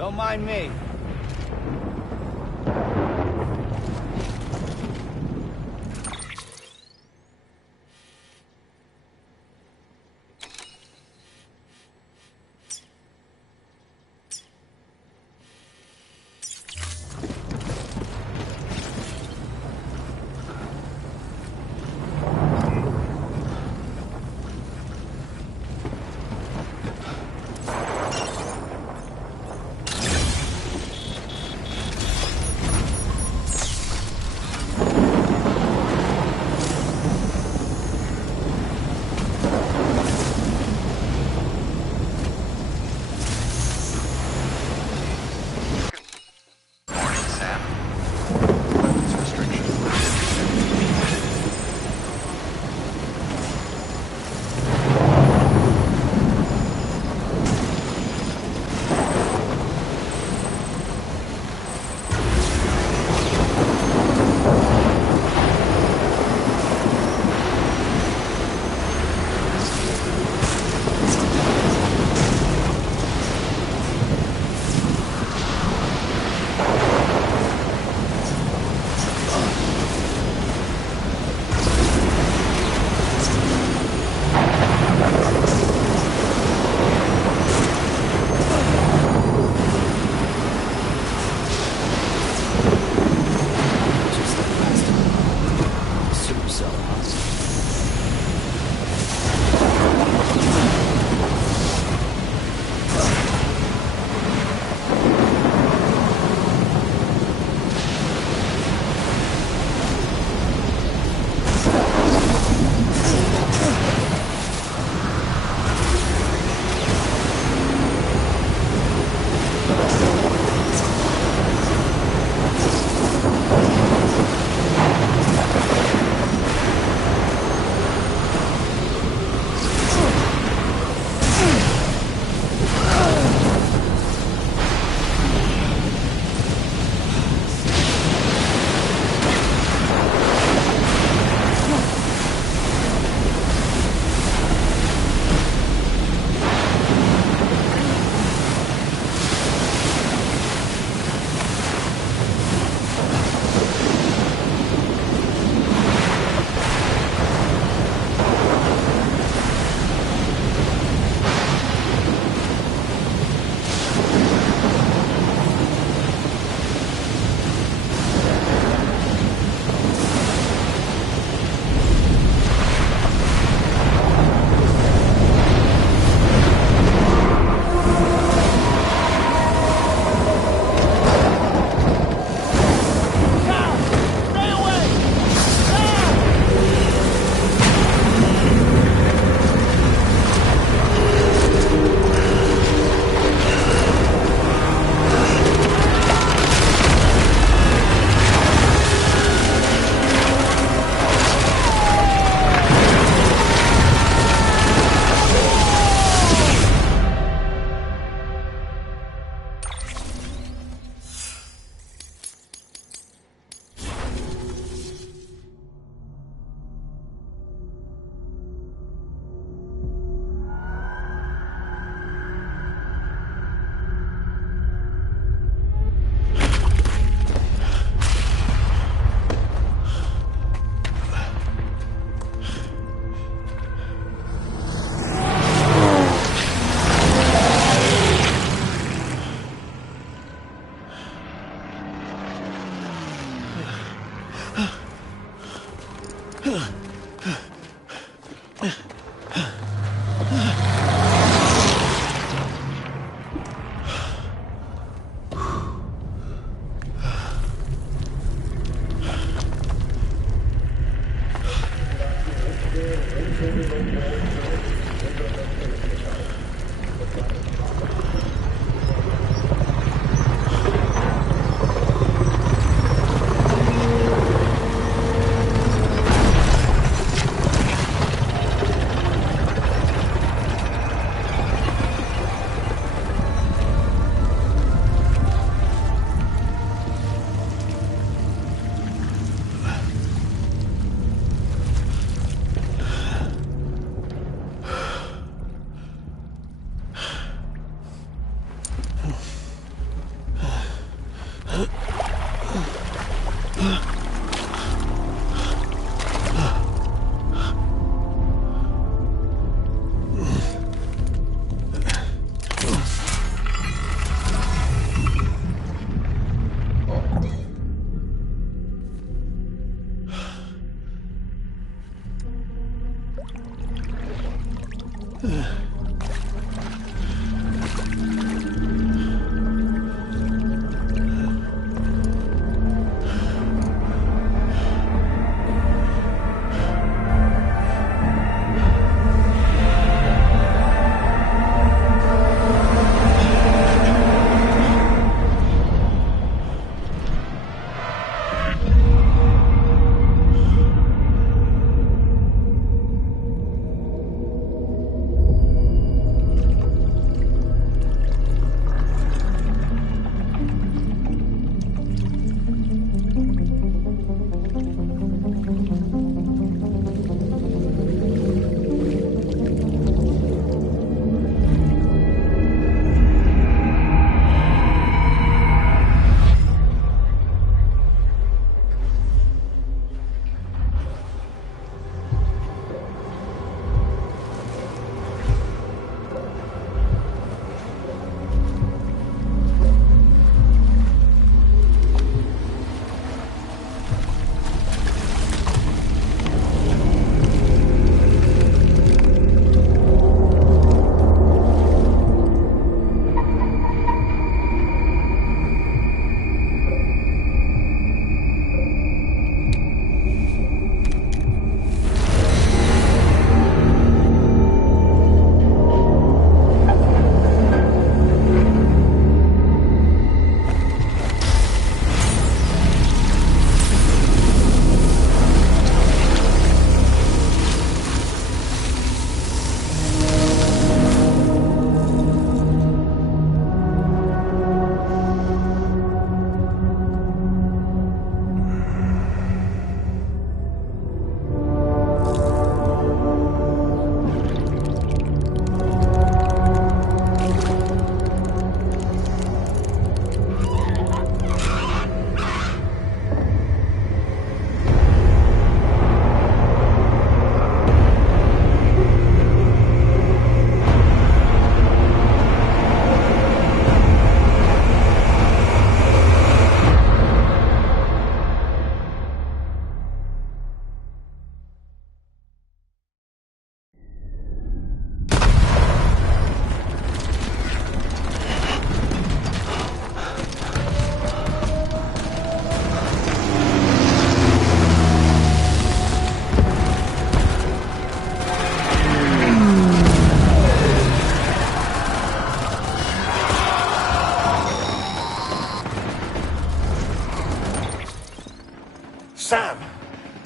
Don't mind me.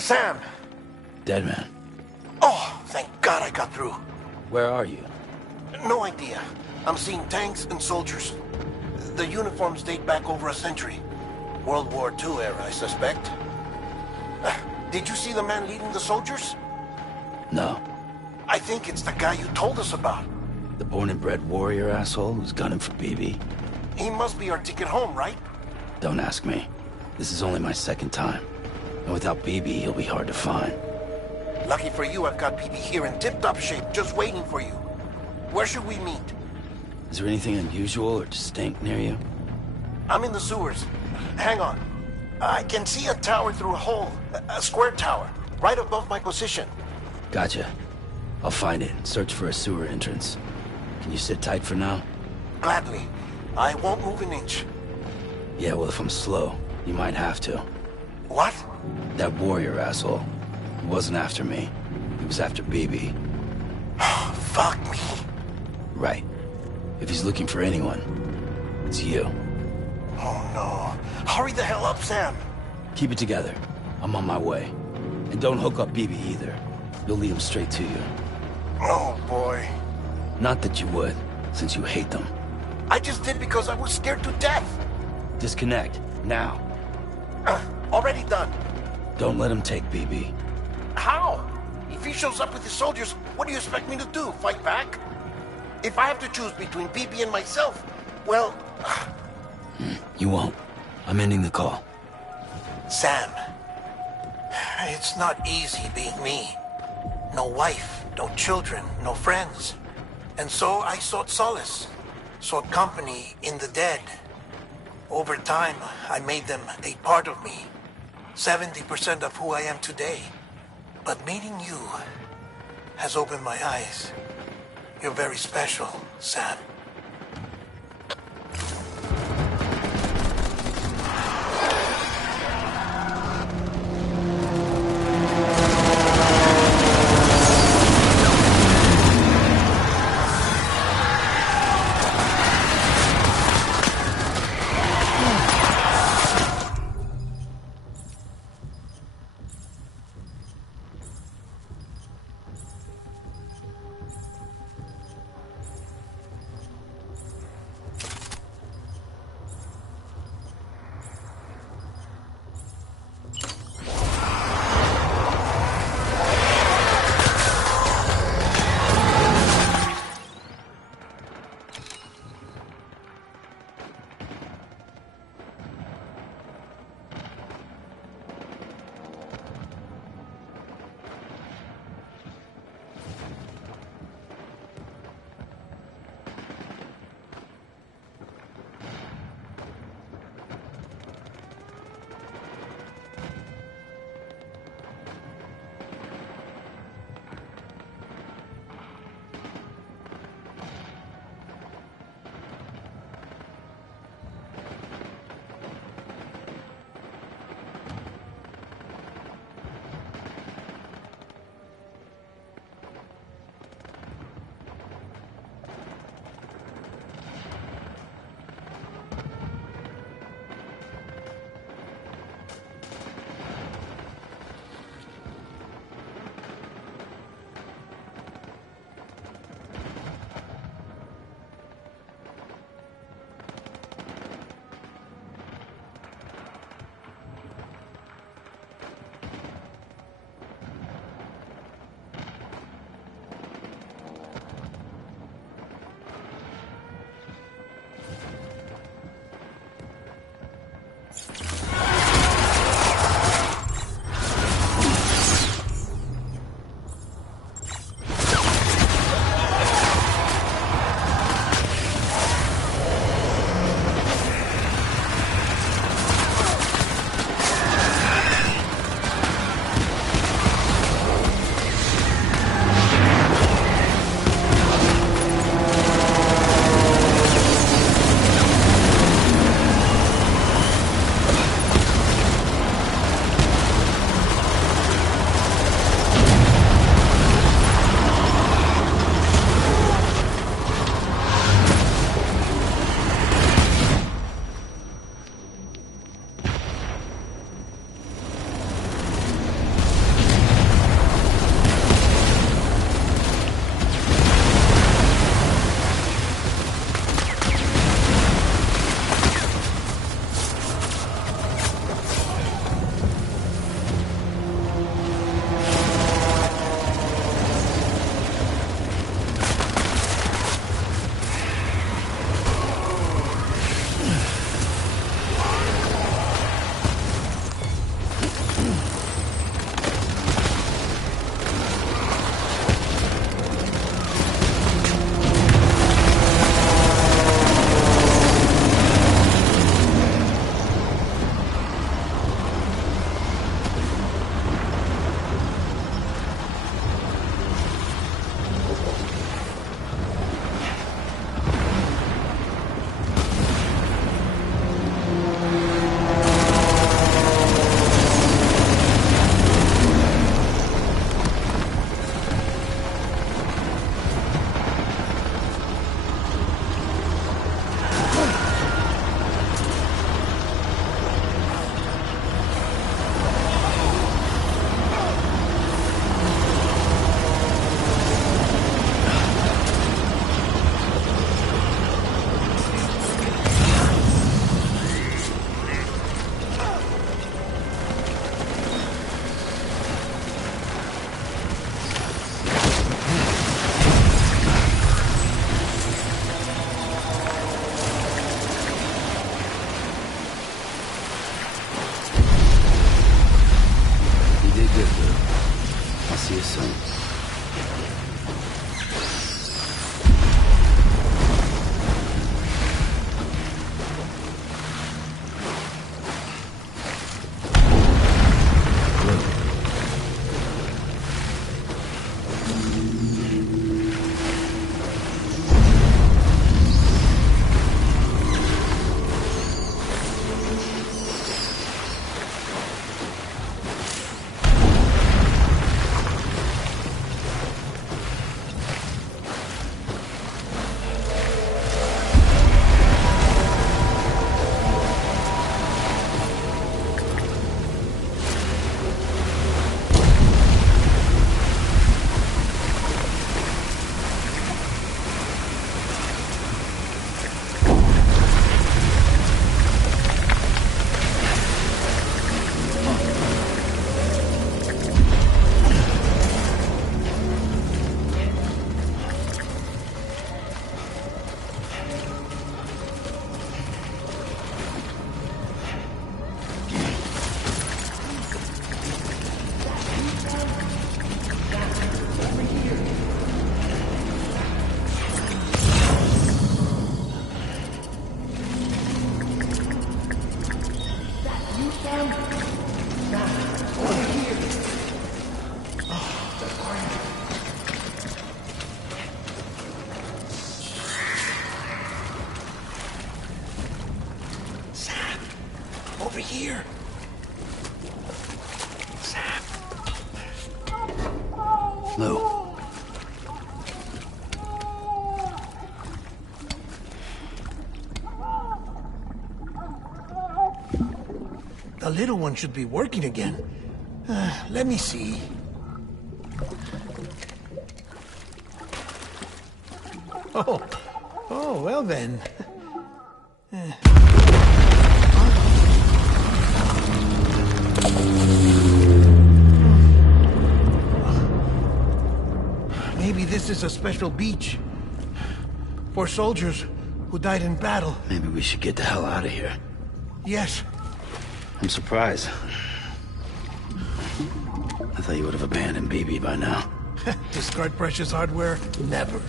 Sam! Dead man. Oh, thank God I got through. Where are you? No idea. I'm seeing tanks and soldiers. The uniforms date back over a century. World War II era, I suspect. Did you see the man leading the soldiers? No. I think it's the guy you told us about. The born and bred warrior asshole who's gunning for BB? He must be our ticket home, right? Don't ask me. This is only my second time. And without BB, he'll be hard to find. Lucky for you, I've got BB here in tip-top shape, just waiting for you. Where should we meet? Is there anything unusual or distinct near you? I'm in the sewers. Hang on. I can see a tower through a hole. A square tower, right above my position. Gotcha. I'll find it and search for a sewer entrance. Can you sit tight for now? Gladly. I won't move an inch. Yeah, well, if I'm slow, you might have to. What? That warrior asshole. He wasn't after me. He was after BB. Fuck me. Right. If he's looking for anyone, it's you. Oh no. Hurry the hell up, Sam. Keep it together. I'm on my way. And don't hook up BB either. You'll lead him straight to you. Oh boy. Not that you would, since you hate them. I just did because I was scared to death. Disconnect, now. Already done. Don't let him take BB. How? If he shows up with his soldiers, what do you expect me to do? Fight back? If I have to choose between BB and myself, well... You won't. I'm ending the call. Sam, it's not easy being me. No wife, no children, no friends. And so I sought solace, sought company in the dead. Over time, I made them a part of me. 70% of who I am today. But meeting you has opened my eyes. You're very special, Sam. Sam, over here. Sam. Lou. The little one should be working again. Let me see. Oh, well then. Maybe this is a special beach for soldiers who died in battle. Maybe we should get the hell out of here. Yes. I'm surprised. I thought you would have abandoned BB by now. Discard precious hardware? Never.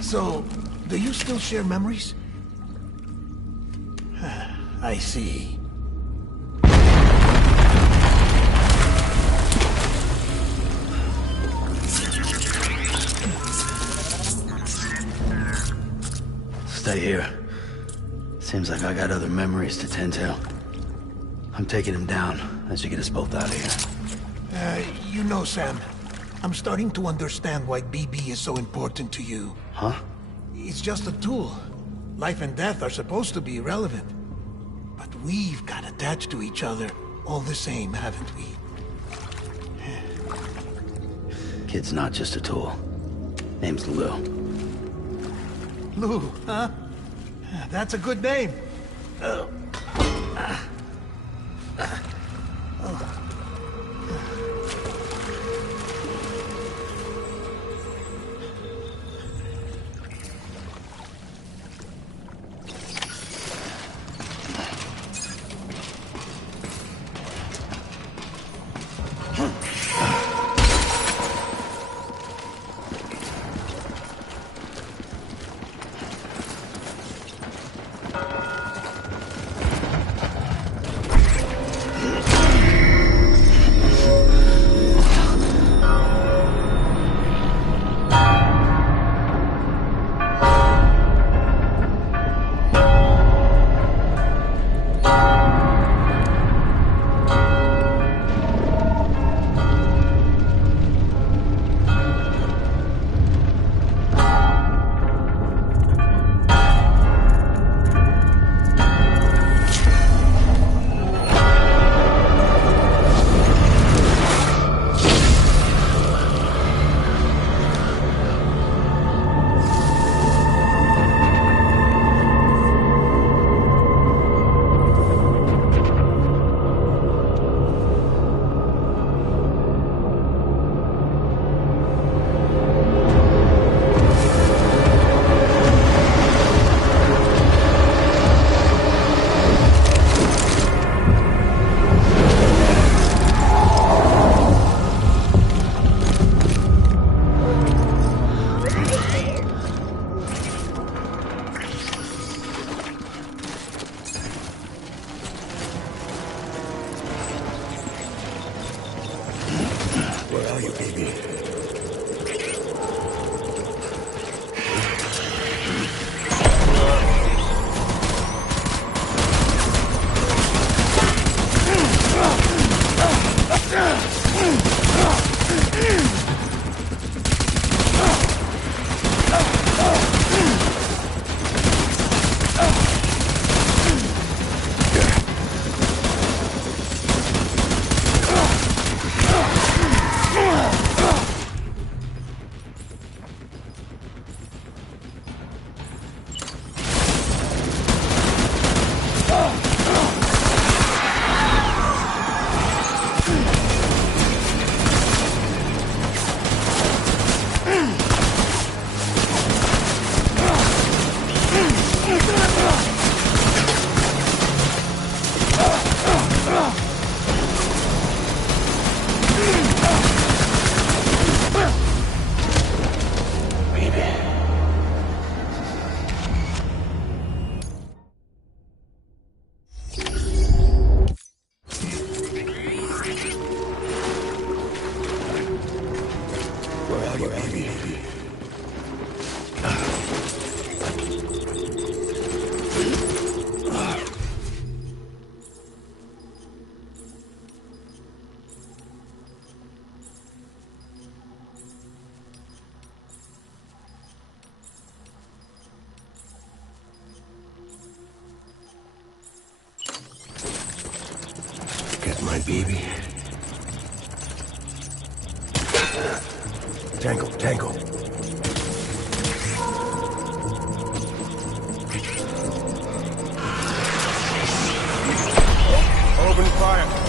So, do you still share memories? I see. Stay here. Seems like I got other memories to tend to. I'm taking him down. That should get us both out of here. You know, Sam, I'm starting to understand why BB is so important to you. Huh? It's just a tool. Life and death are supposed to be irrelevant. But we've got attached to each other all the same, haven't we? Kid's not just a tool. Name's Lou. Lou, huh? That's a good name. Where are you, baby? baby. Tango, tango. Open fire.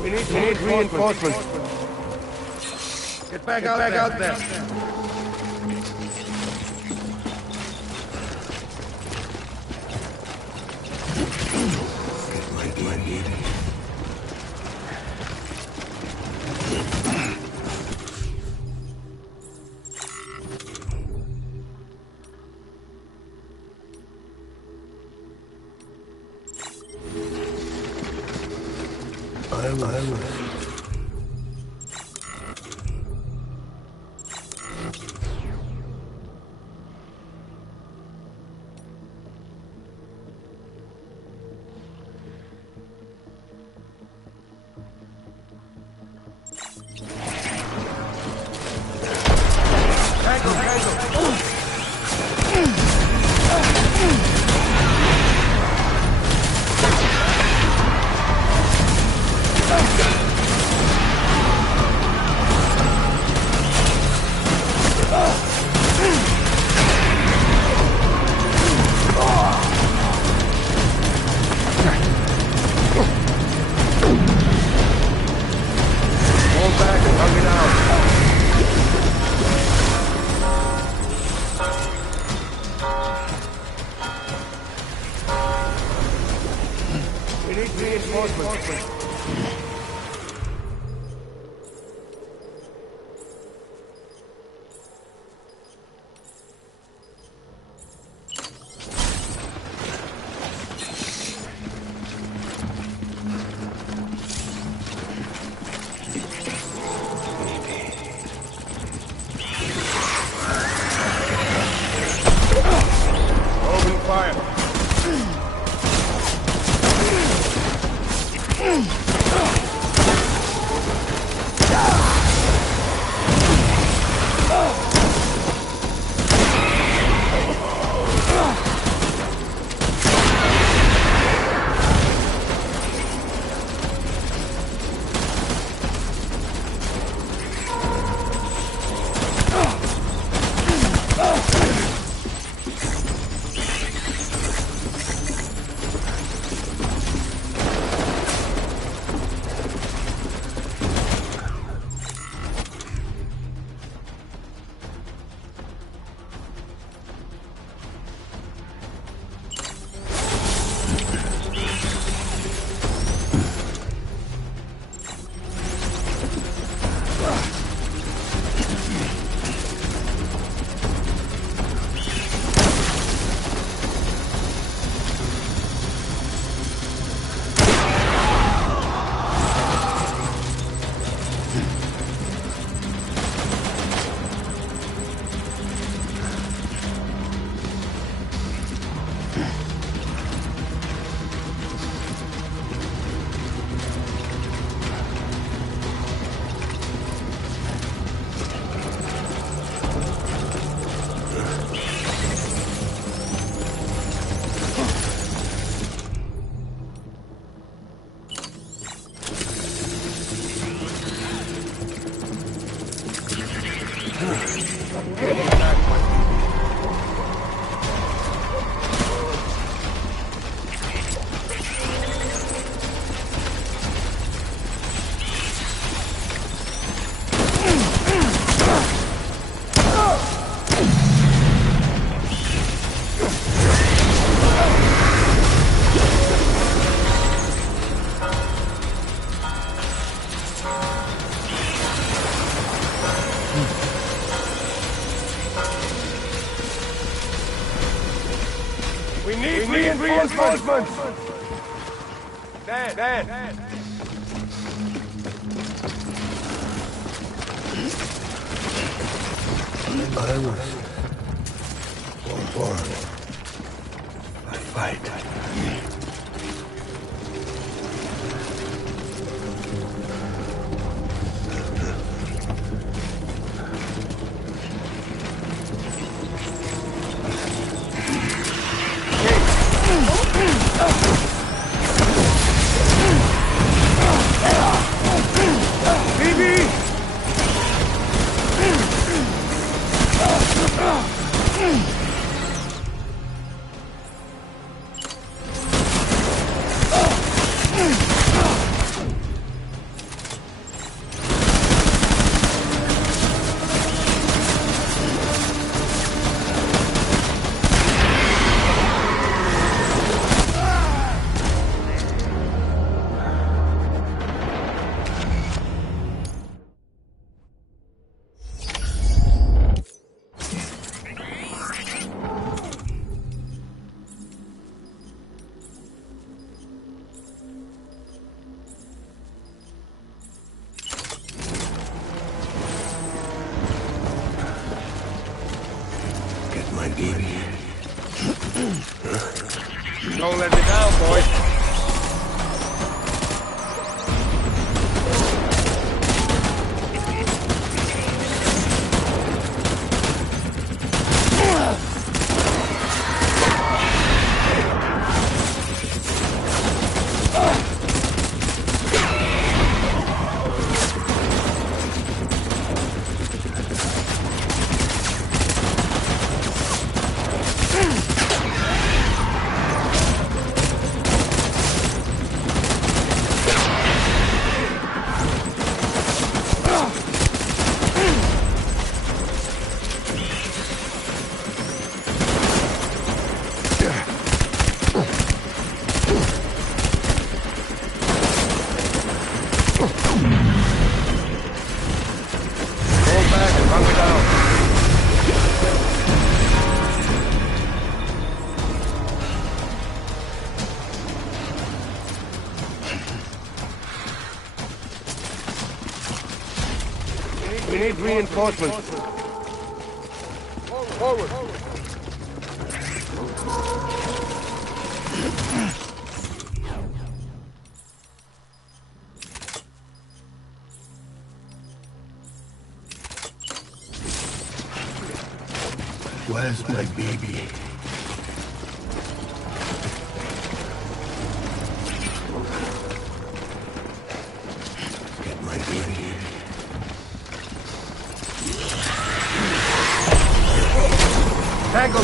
We need reinforcements. Get back out there. My baby. I will. reinforcements! Dad! I was born. I fight. My baby. Don't let me down, boy. We need reinforcements. Forward. Where's my baby? Get my baby. Tango!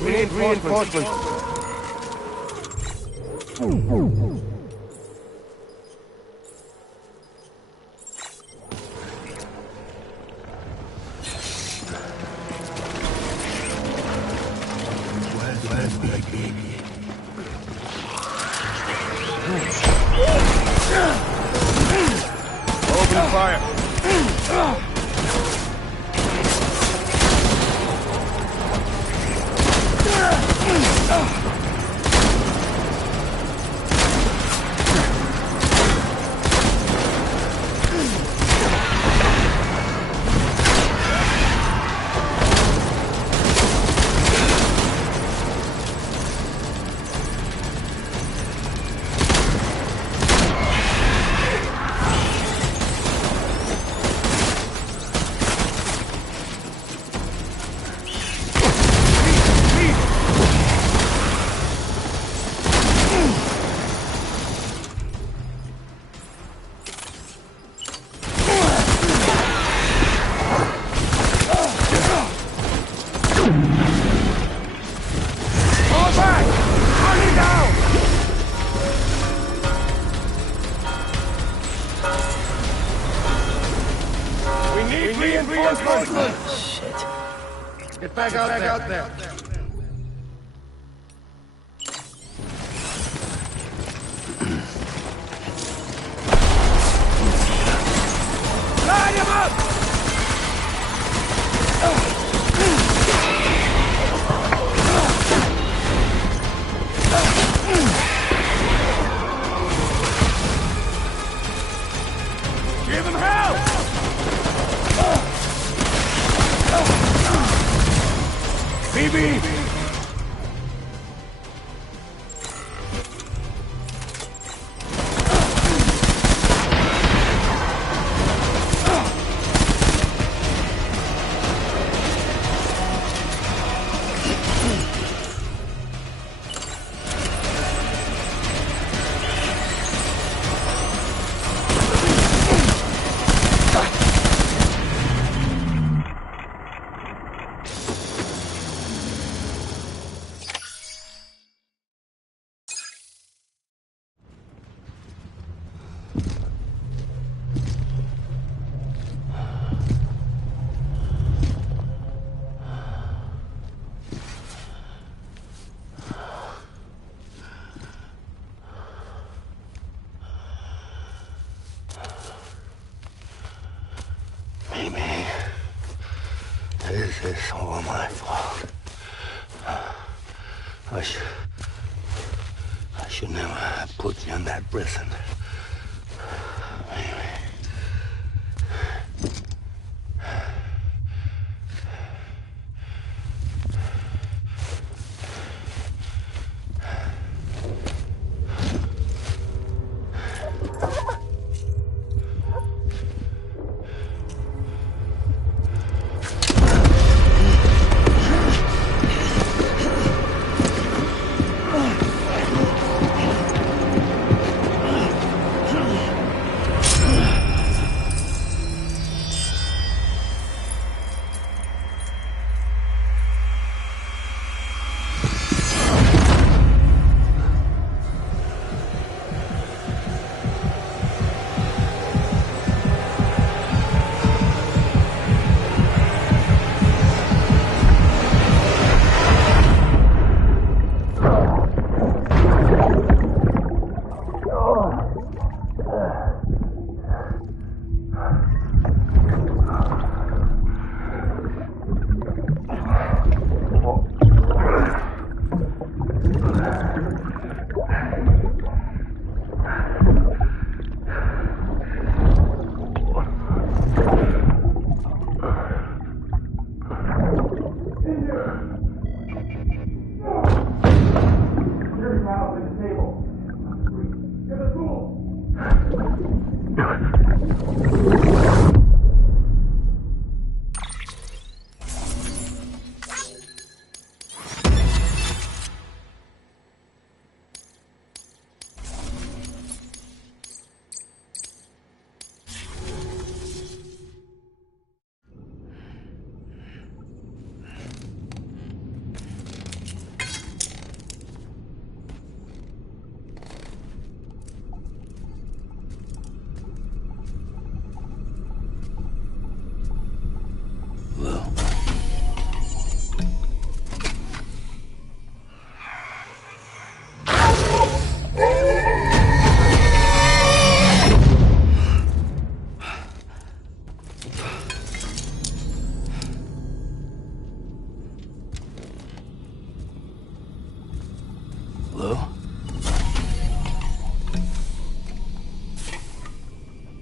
We need reinforcements. Where's my baby? Open fire. Reinforcements! Shit. Get back out there. Line him up! Give him hell! BB! This is all my fault. I should never have put you in that prison.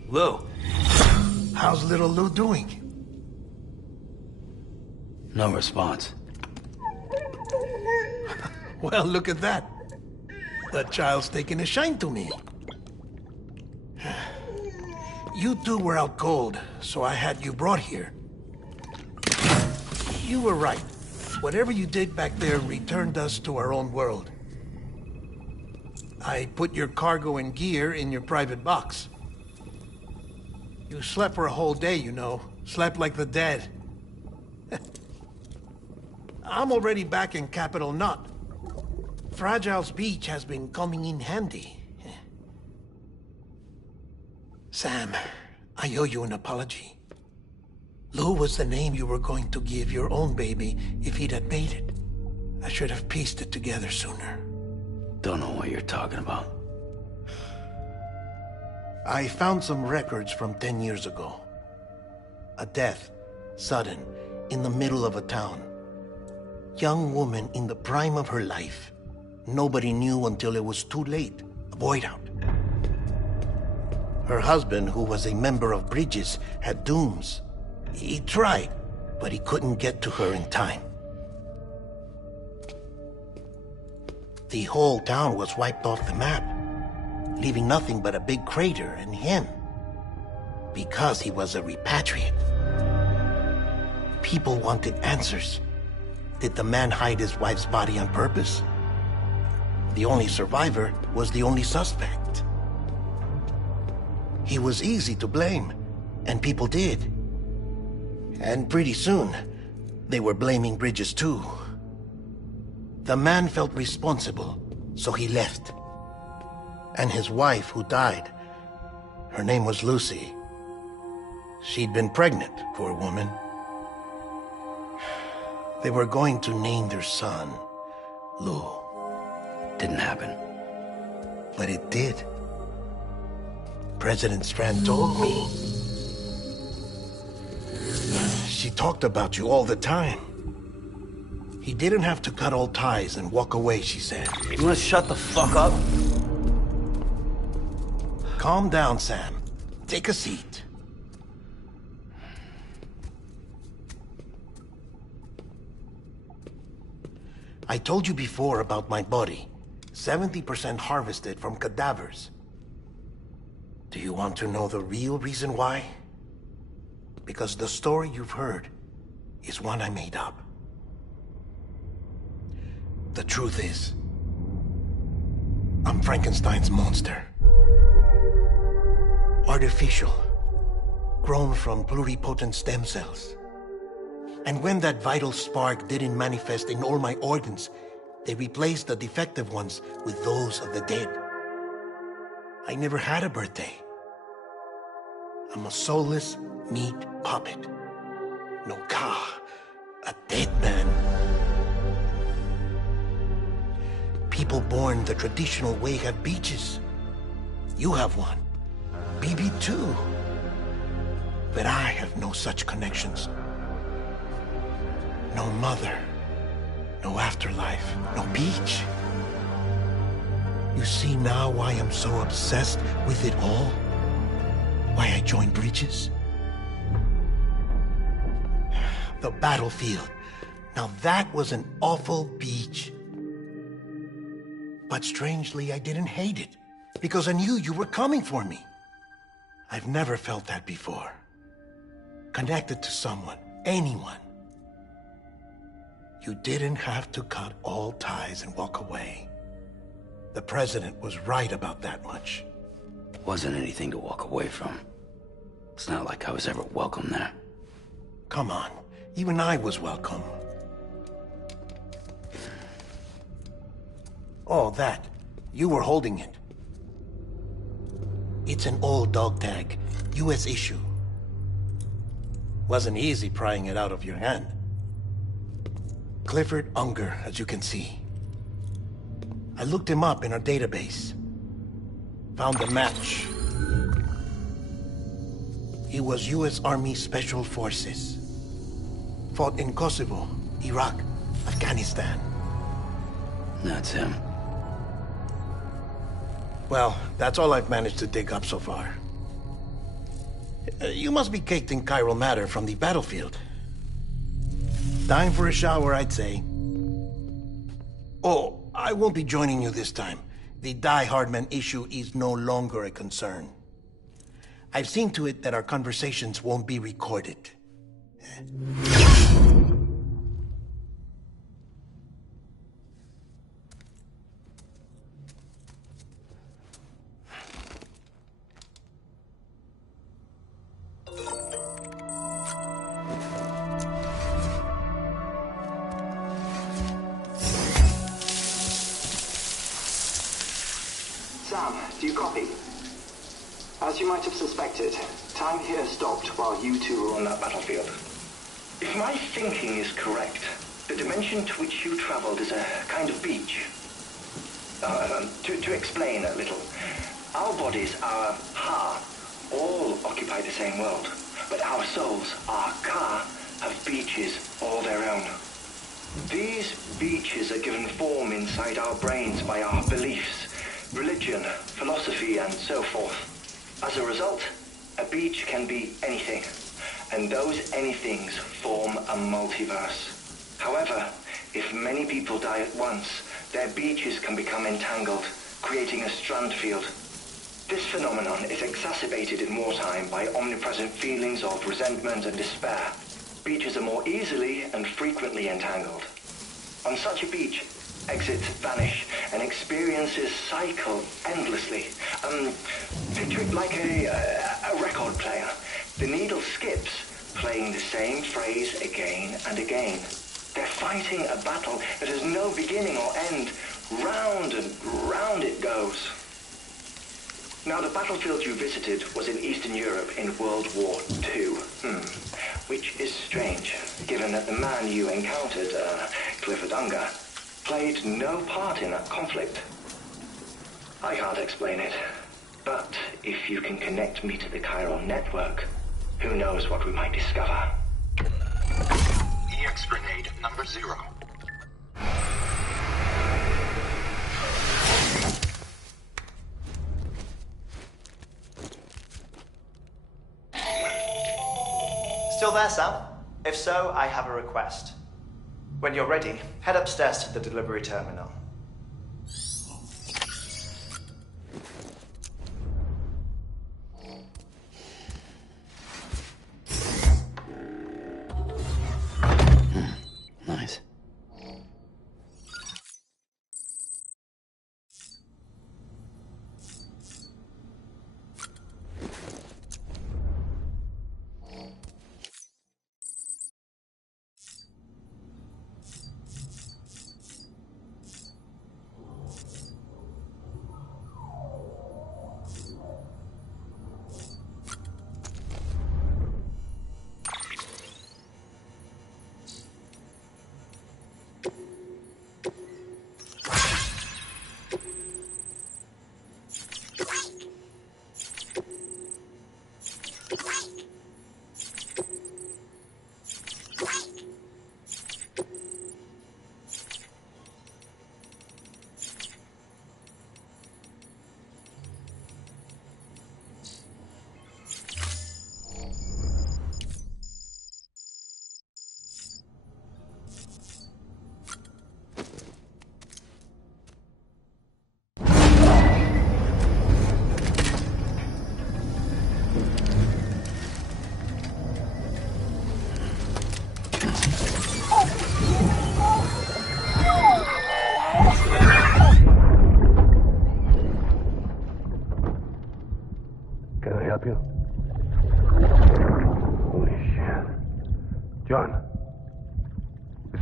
Lou. How's little Lou doing? No response. Well, look at that. That child's taking a shine to me. You two were out cold, so I had you brought here. You were right. Whatever you did back there returned us to our own world. I put your cargo and gear in your private box. You slept for a whole day, you know. Slept like the dead. I'm already back in Capital Knot. Fragile's beach has been coming in handy. Sam, I owe you an apology. Lou was the name you were going to give your own baby if he'd had made it. I should have pieced it together sooner. Don't know what you're talking about. I found some records from 10 years ago. A death, sudden, in the middle of a town. Young woman in the prime of her life. Nobody knew until it was too late. A void out. Her husband, who was a member of Bridges, had dooms. He tried, but he couldn't get to her in time. The whole town was wiped off the map, leaving nothing but a big crater and him. Because he was a repatriate. People wanted answers. Did the man hide his wife's body on purpose? The only survivor was the only suspect. He was easy to blame, and people did. And pretty soon, they were blaming Bridges too. The man felt responsible, so he left. And his wife, who died, her name was Lucy. She'd been pregnant, poor woman. They were going to name their son Lou. Didn't happen. But it did. President Strand told me. She talked about you all the time. He didn't have to cut all ties and walk away, she said. You wanna shut the fuck up? Calm down, Sam. Take a seat. I told you before about my body. 70% harvested from cadavers. Do you want to know the real reason why? Because the story you've heard is one I made up. The truth is, I'm Frankenstein's monster. Artificial, grown from pluripotent stem cells. And when that vital spark didn't manifest in all my organs, they replaced the defective ones with those of the dead. I never had a birthday. I'm a soulless meat puppet. No car, a dead man. People born the traditional way have beaches. You have one. BB too. But I have no such connections. No mother, no afterlife, no beach. You see now why I'm so obsessed with it all? Why I joined Bridges? The battlefield. Now that was an awful beach. But strangely, I didn't hate it, because I knew you were coming for me. I've never felt that before. Connected to someone, anyone. You didn't have to cut all ties and walk away. The president was right about that much. Wasn't anything to walk away from. It's not like I was ever welcome there. Come on, even I was welcome. Oh, that. You were holding it. It's an old dog tag, US issue. Wasn't easy prying it out of your hand. Clifford Unger, as you can see. I looked him up in our database. Found a match. He was US Army Special Forces. Fought in Kosovo, Iraq, Afghanistan. That's him. Well, that's all I've managed to dig up so far. You must be caked in chiral matter from the battlefield. Time for a shower, I'd say. Oh, I won't be joining you this time. The Die Hardman issue is no longer a concern. I've seen to it that our conversations won't be recorded. Sam, do you copy? As you might have suspected, time here stopped while you two were on that battlefield. If my thinking is correct, the dimension to which you traveled is a kind of beach. To explain a little, our bodies, our ha, all occupy the same world, but our souls, our ka, have beaches all their own. These beaches are given form inside our brains by our beliefs, religion, philosophy, and so forth. As a result, a beach can be anything, and those anythings form a multiverse. However, if many people die at once, their beaches can become entangled, creating a strand field. This phenomenon is exacerbated in wartime by omnipresent feelings of resentment and despair. Beaches are more easily and frequently entangled. On such a beach, exits vanish and experiences cycle endlessly. Picture it like a record player. The needle skips, playing the same phrase again and again. They're fighting a battle that has no beginning or end. Round and round it goes. Now, the battlefield you visited was in Eastern Europe in World War II. Which is strange, given that the man you encountered, Clifford Unger, played no part in that conflict. I can't explain it, but if you can connect me to the chiral network, who knows what we might discover. EX grenade number 0. Still there, Sam? If so, I have a request. When you're ready, head upstairs to the delivery terminal. Nice.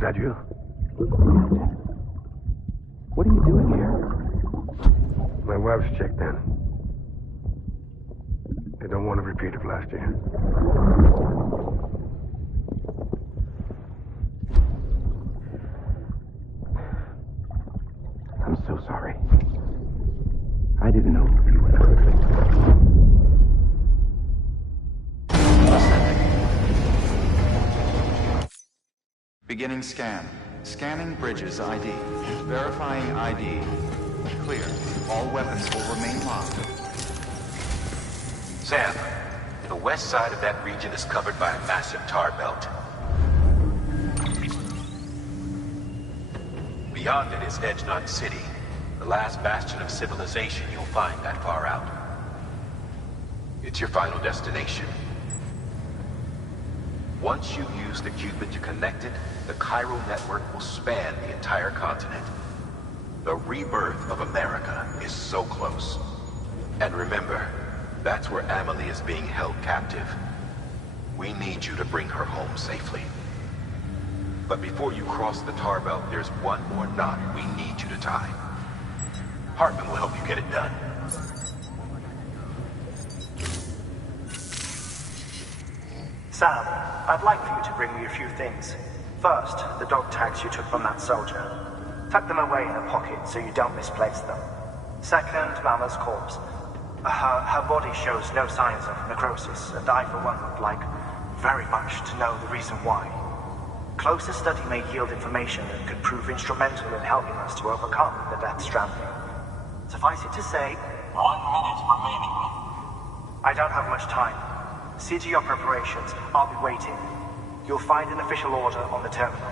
that you? What are you doing here? My wife's checked in. They don't want to repeat of last year. I'm so sorry. I didn't know you were hurt. Beginning scan. Scanning bridges ID. Verifying ID. Clear. All weapons will remain locked. Sam, the west side of that region is covered by a massive tar belt. Beyond it is Edgenut City, the last bastion of civilization you'll find that far out. It's your final destination. Once you use the Cupid to connect it, the chiral network will span the entire continent. The rebirth of America is so close. And remember, that's where Amelie is being held captive. We need you to bring her home safely. But before you cross the tar belt, there's one more knot we need you to tie. Hartman will help you get it done. Sam, I'd like for you to bring me a few things. First, the dog tags you took from that soldier. Tuck them away in a pocket so you don't misplace them. Second, Mama's corpse. Her body shows no signs of necrosis, and I, for one, would like very much to know the reason why. Closer study may yield information that could prove instrumental in helping us to overcome the Death Stranding. Suffice it to say, 1 minute remaining. I don't have much time. See to your preparations. I'll be waiting. You'll find an official order on the terminal.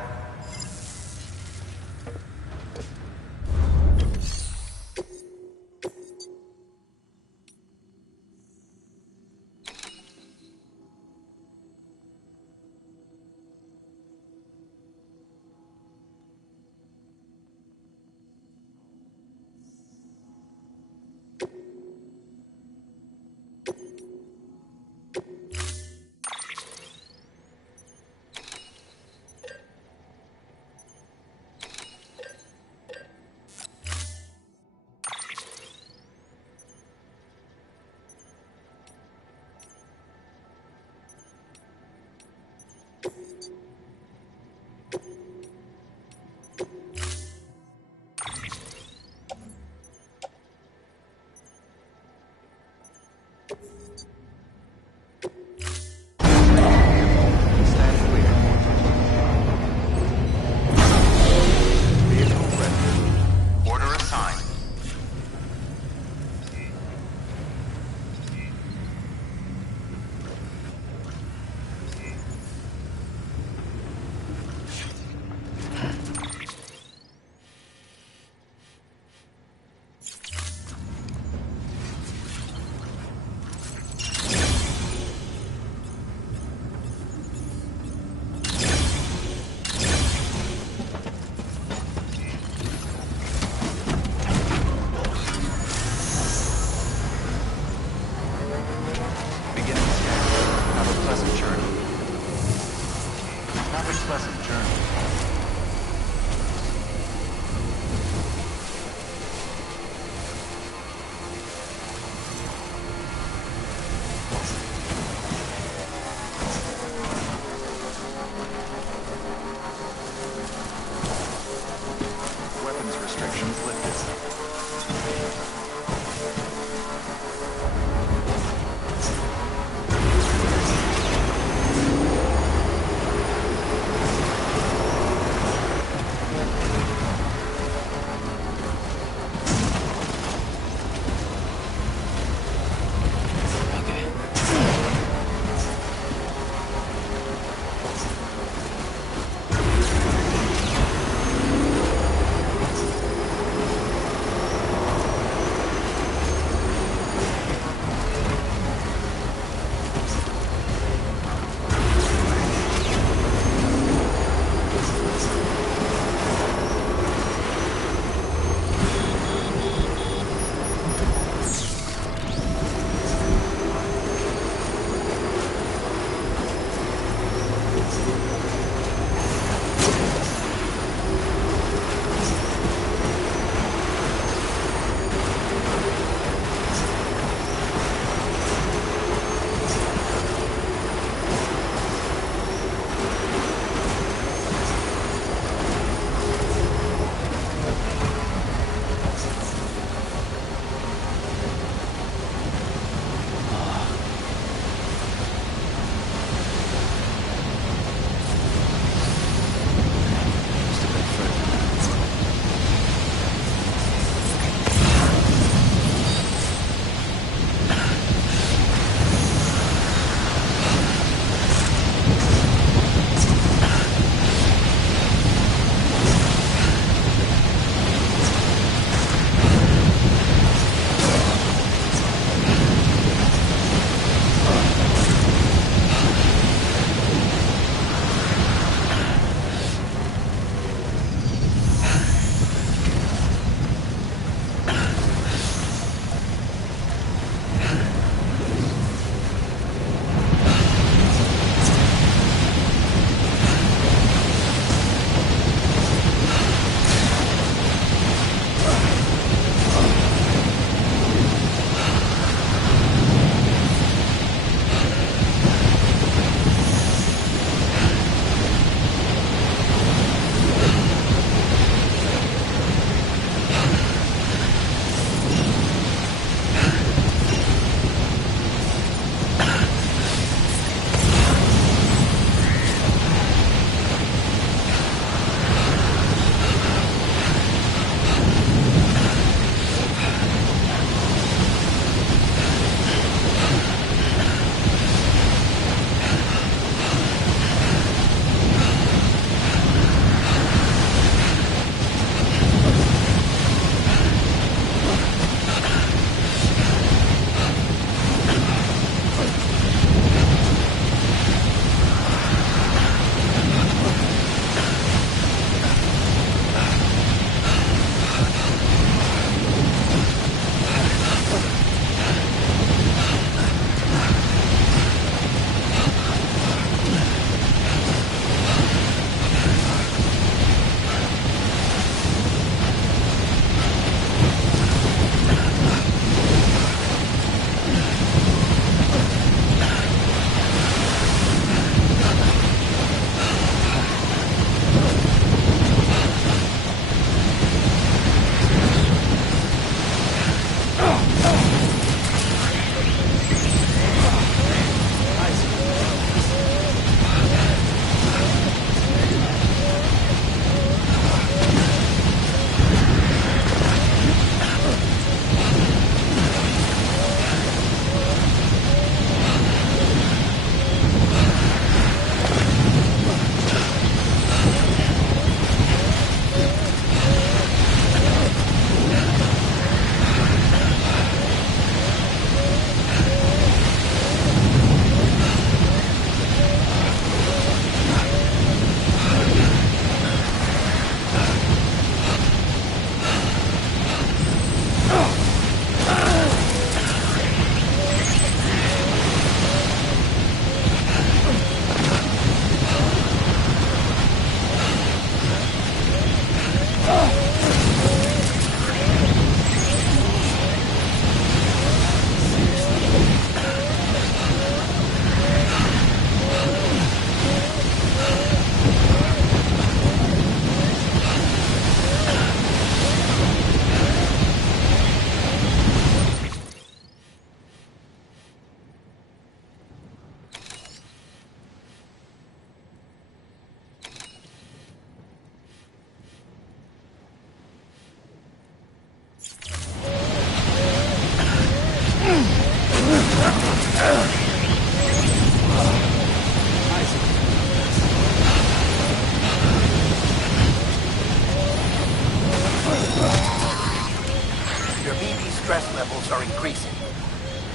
levels are increasing.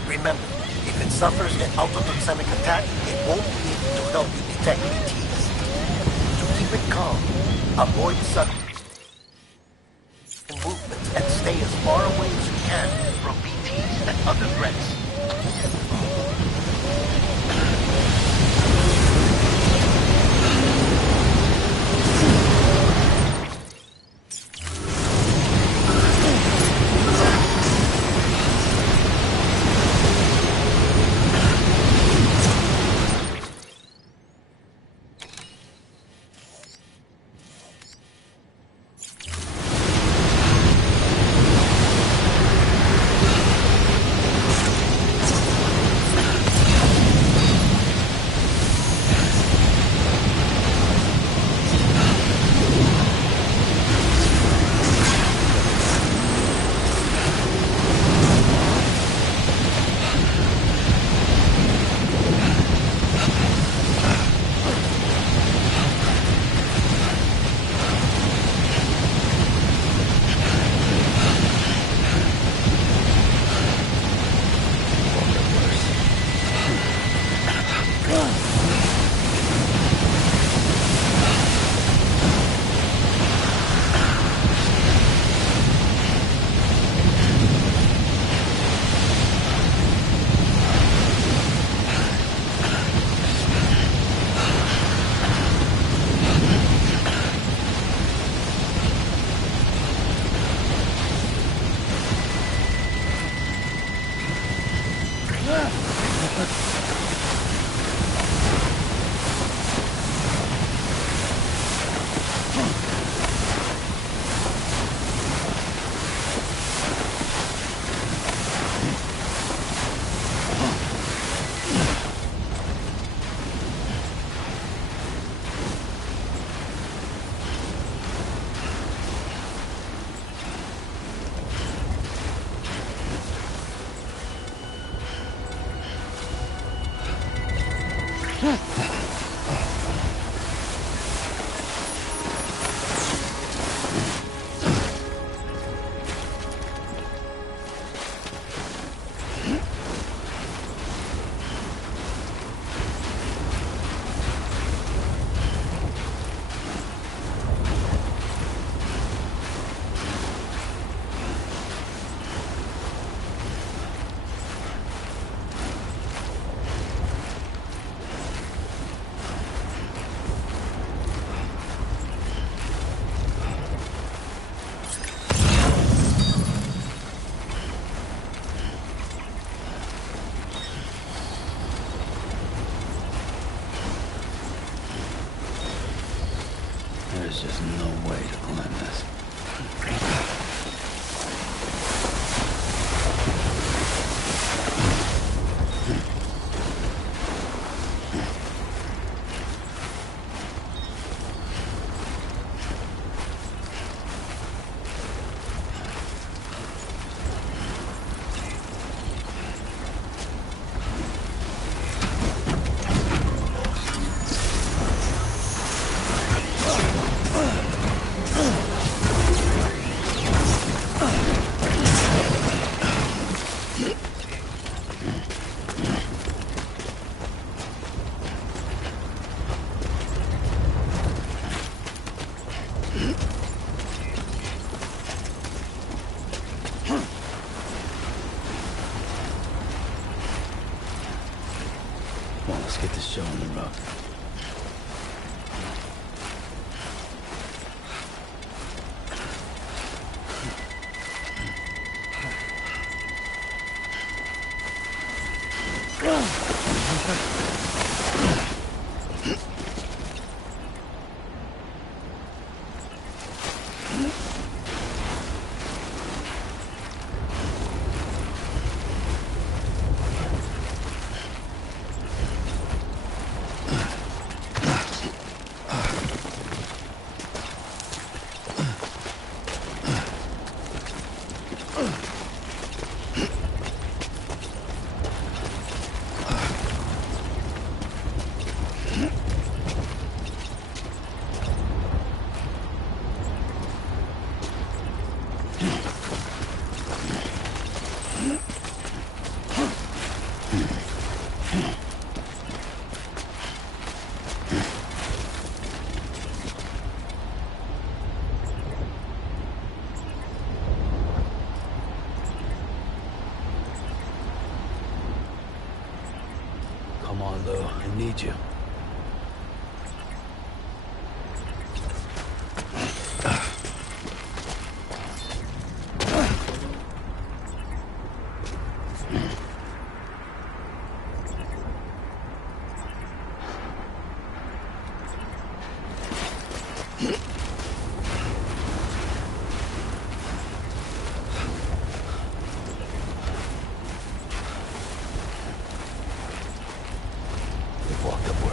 Remember, if it suffers an autototemic attack, it won't be able to help you detect BTs. To keep it calm, avoid sudden movements and stay as far away as you can from BTs and other threats. There's just no way to climb this. Well, let's get this show on the road. Come on, Lou. I need you. Walked up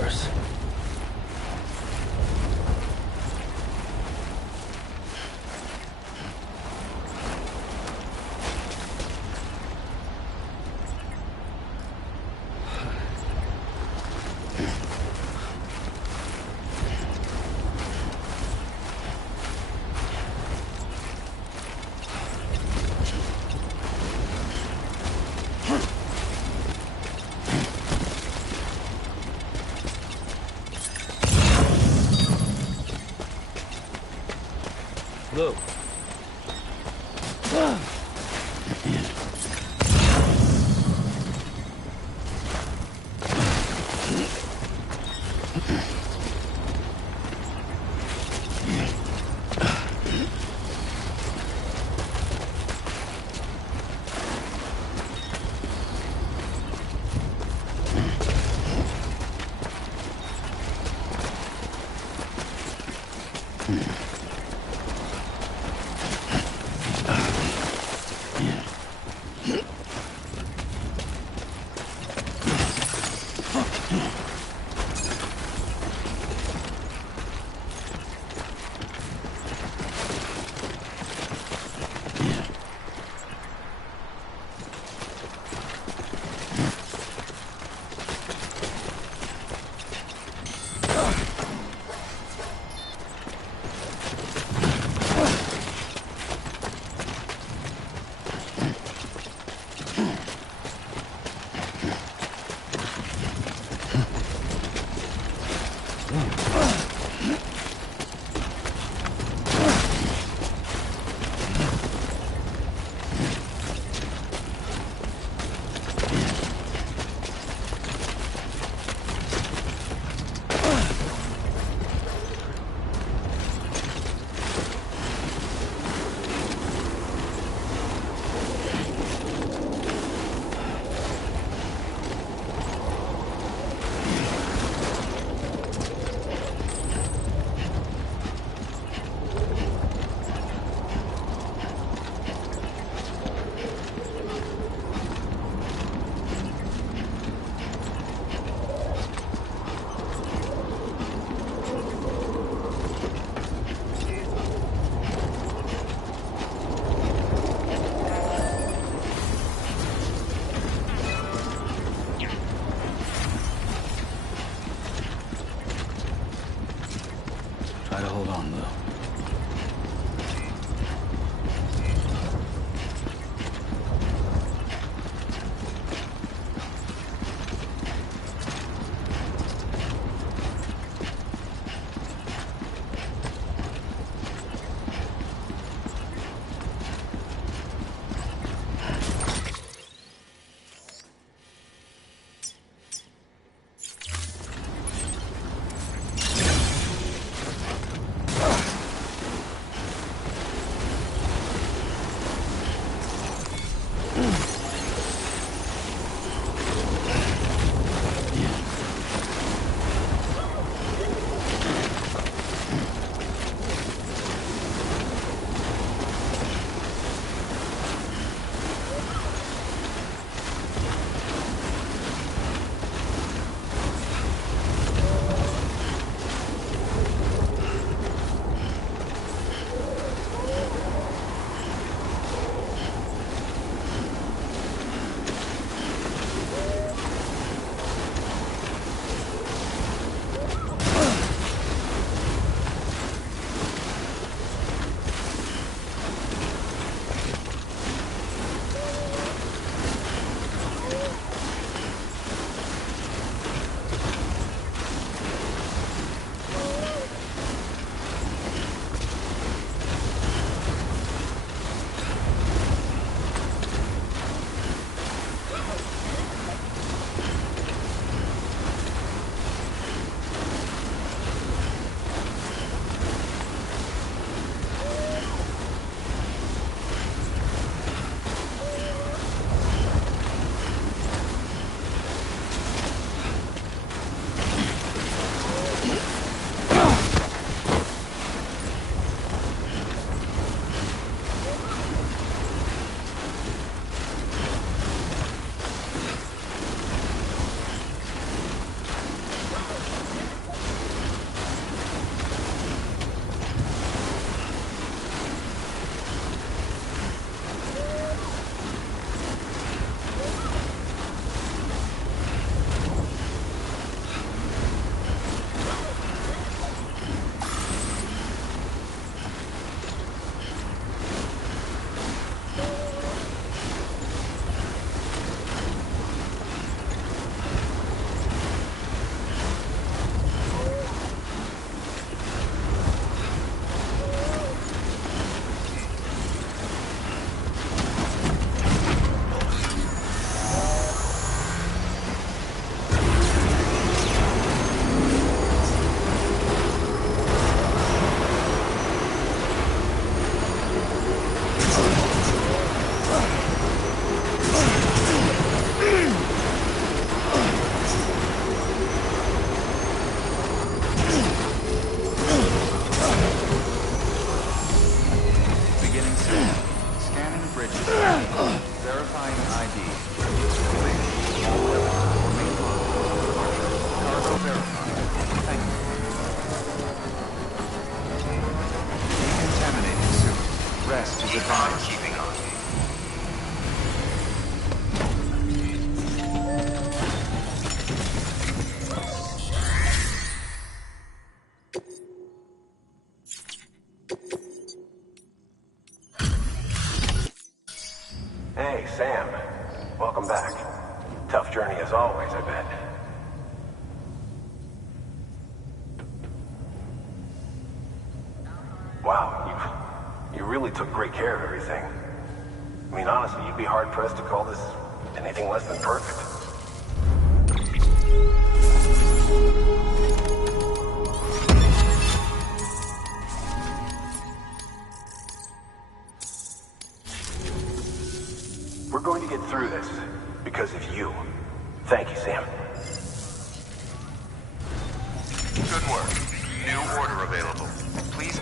Hey, Sam. Welcome back. Tough journey as always, I bet. Wow, you really took great care of everything. I mean, honestly, you'd be hard-pressed to call this anything less than perfect. We're going to get through this because of you. Thank you, Sam. Good work. New order available. Please.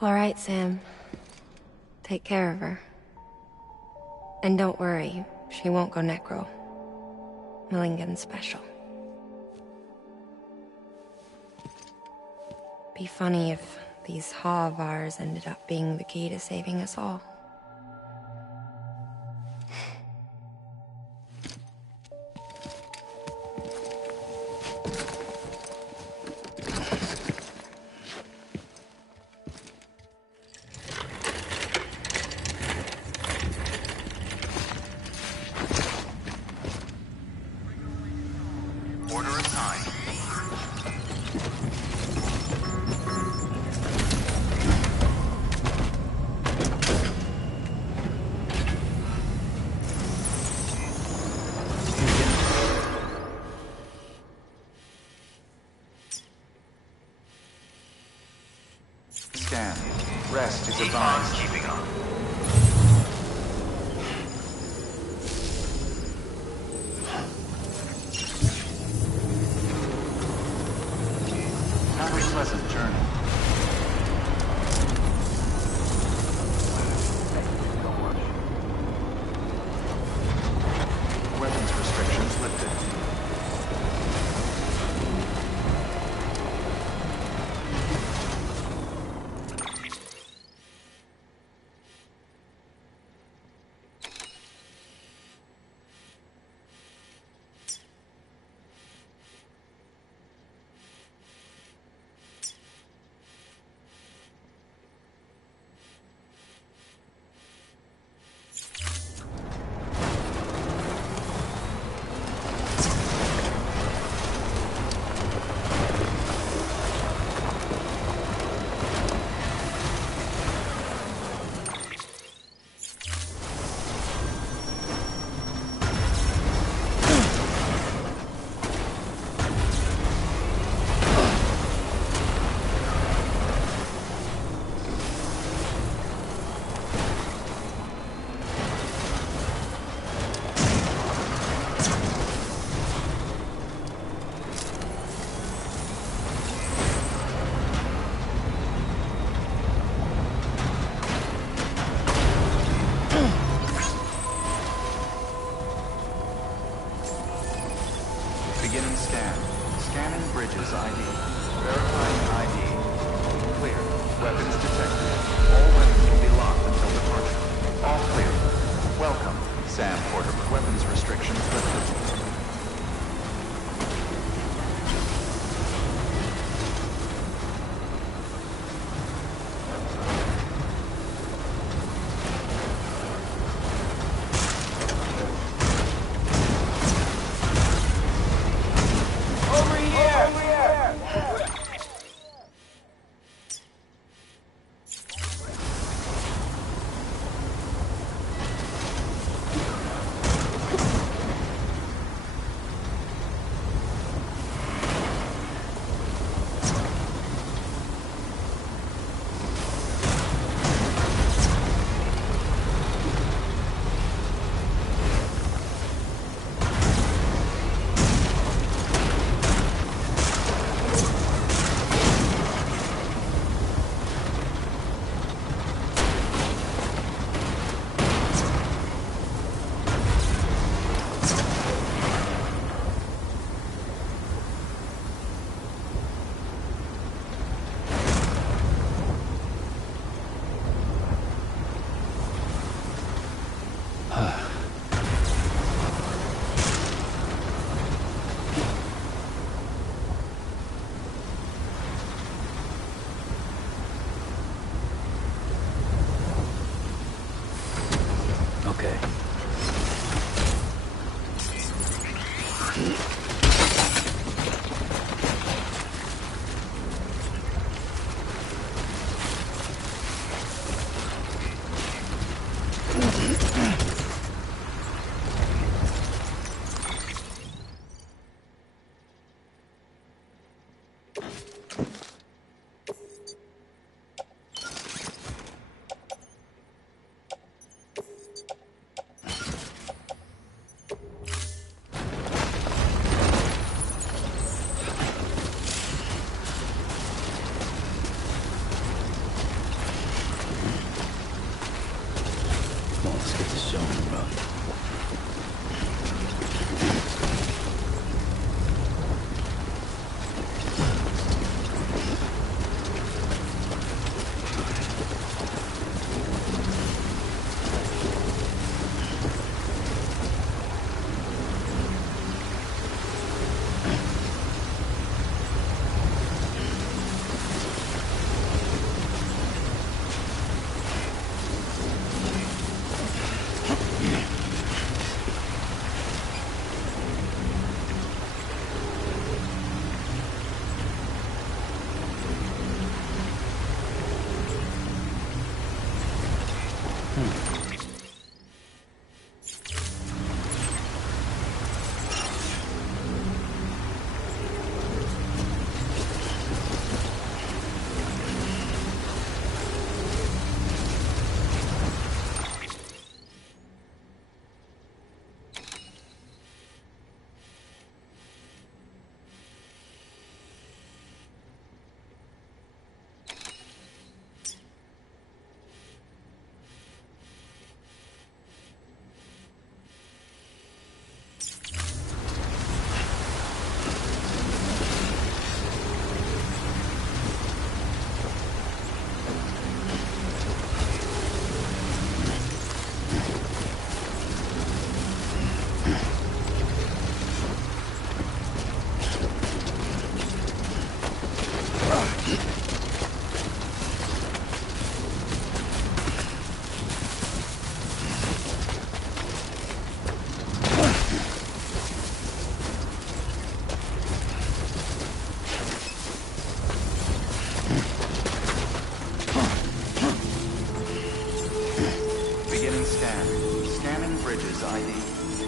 All right, Sam. Take care of her. And don't worry, she won't go necro. Millingan's special. Be funny if these Ha of ours ended up being the key to saving us all. Order assigned. Scan. Rest is advised. Keeping on. Have a pleasant journey. Weapons restrictions lifted. Beginning scan. Scanning bridges ID. Verifying ID. Clear. Weapons detected. All weapons will be locked until departure. All clear. Welcome, Sam Porter. Weapons restrictions lifted.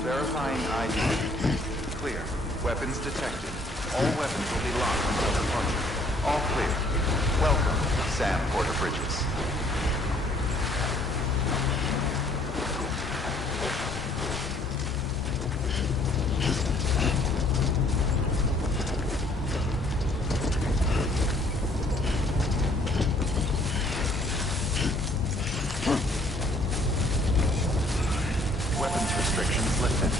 Verifying ID. Clear. Weapons detected. All weapons will be locked until departure. All clear. Welcome, Sam Porter Bridges. Weapons restrictions lifted.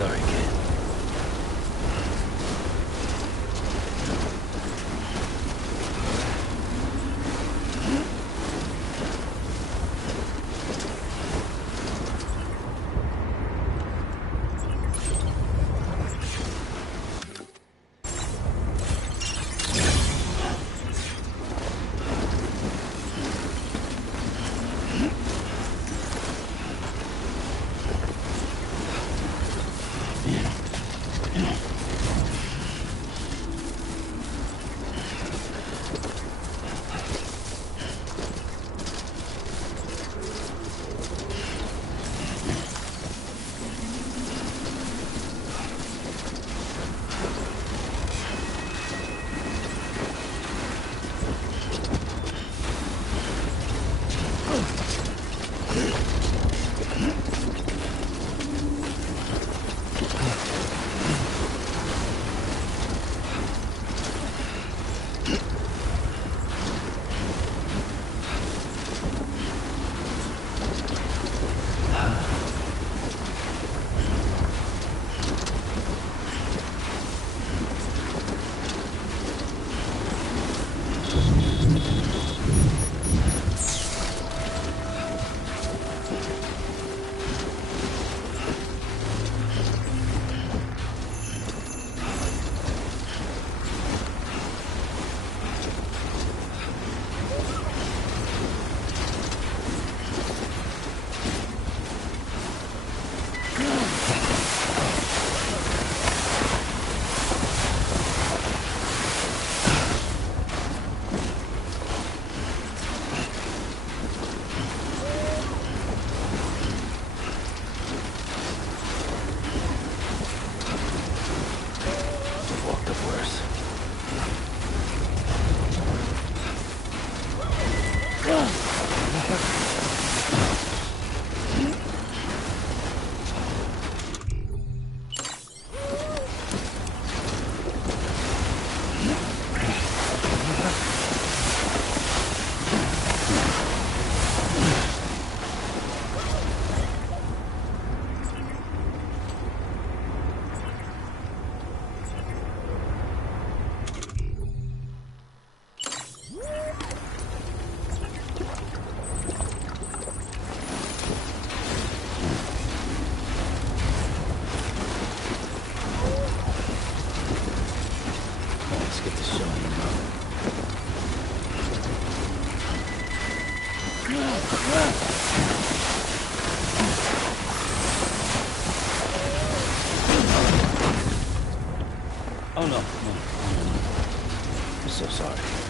Sorry, kid. Oh, no. I'm so sorry.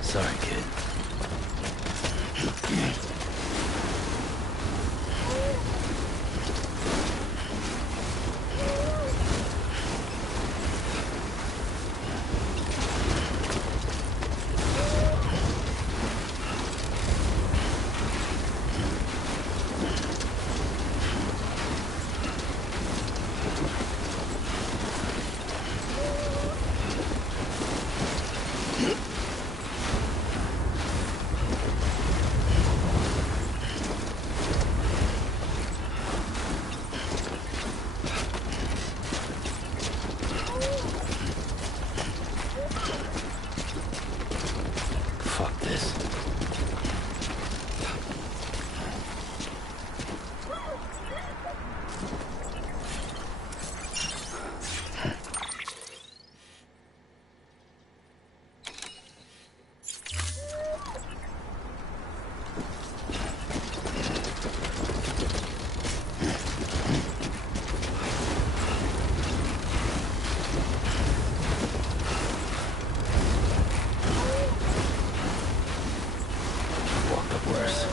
Sorry, kid. Fuck this. Walked up worse.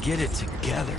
Get it together.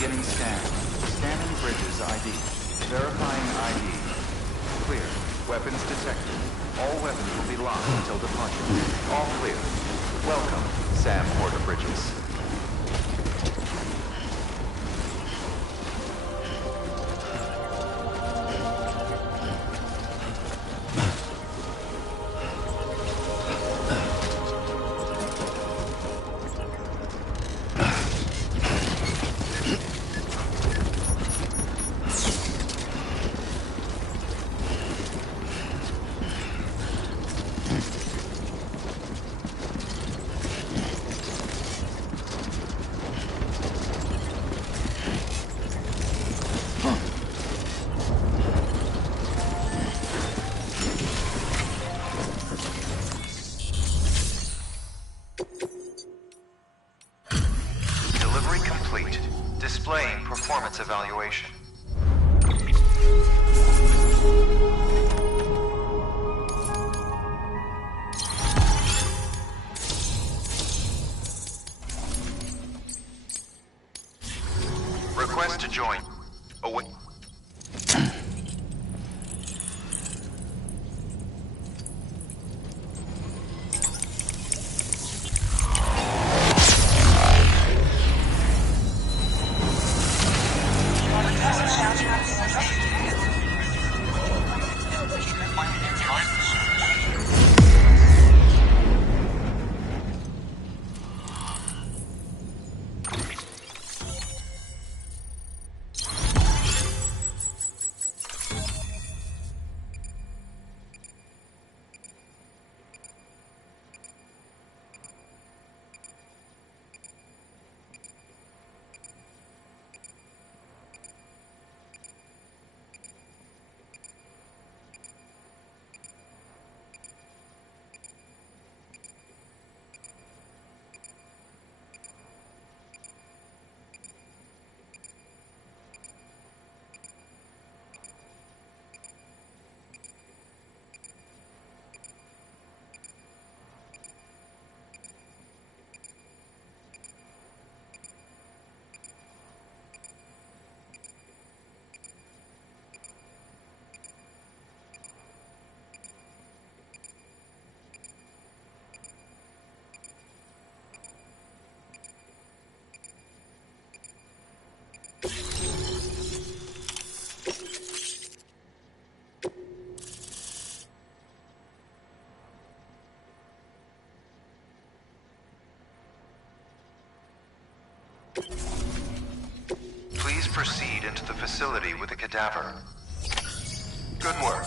Beginning scan. Scanning bridges ID. Verifying ID. Clear. Weapons detected. All weapons will be locked until departure. All clear. Welcome, Sam Porter Bridges. evaluation. Request to join. Await. Please proceed into the facility with the cadaver. Good work.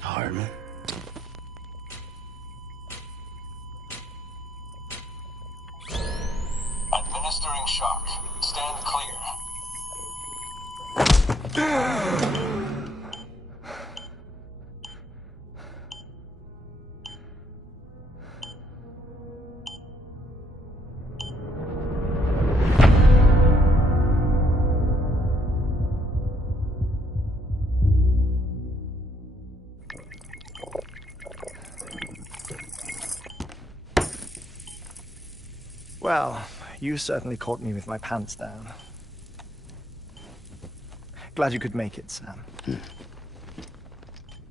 Hartman. Administering shock. Stand clear. Well, you certainly caught me with my pants down. Glad you could make it, Sam.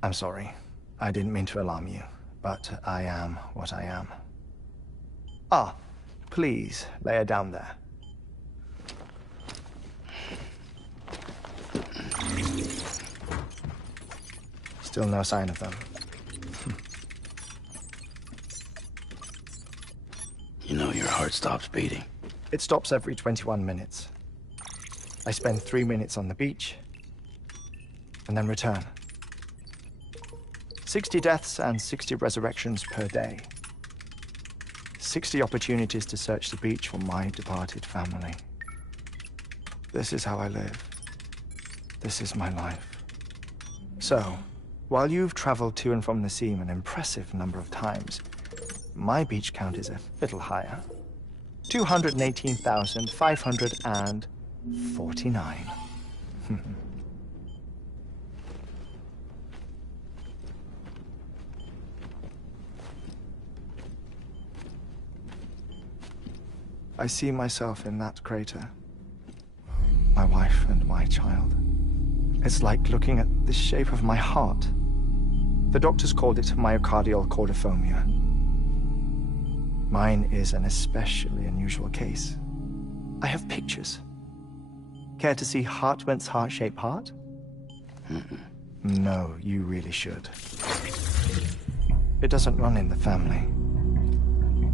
I'm sorry. I didn't mean to alarm you, but I am what I am. Ah, please, lay her down there. Still no sign of them. You know your heart stops beating. It stops every 21 minutes. I spend 3 minutes on the beach, and then return. 60 deaths and 60 resurrections per day. 60 opportunities to search the beach for my departed family. This is how I live. this is my life. So, while you've traveled to and from the scene an impressive number of times, my beach count is a little higher. 218,549. I see myself in that crater. My wife and my child. It's like looking at the shape of my heart. The doctors called it myocardial cordiformia. Mine is an especially unusual case. I have pictures. Care to see Hartman's heart-shaped heart? No, you really should. It doesn't run in the family.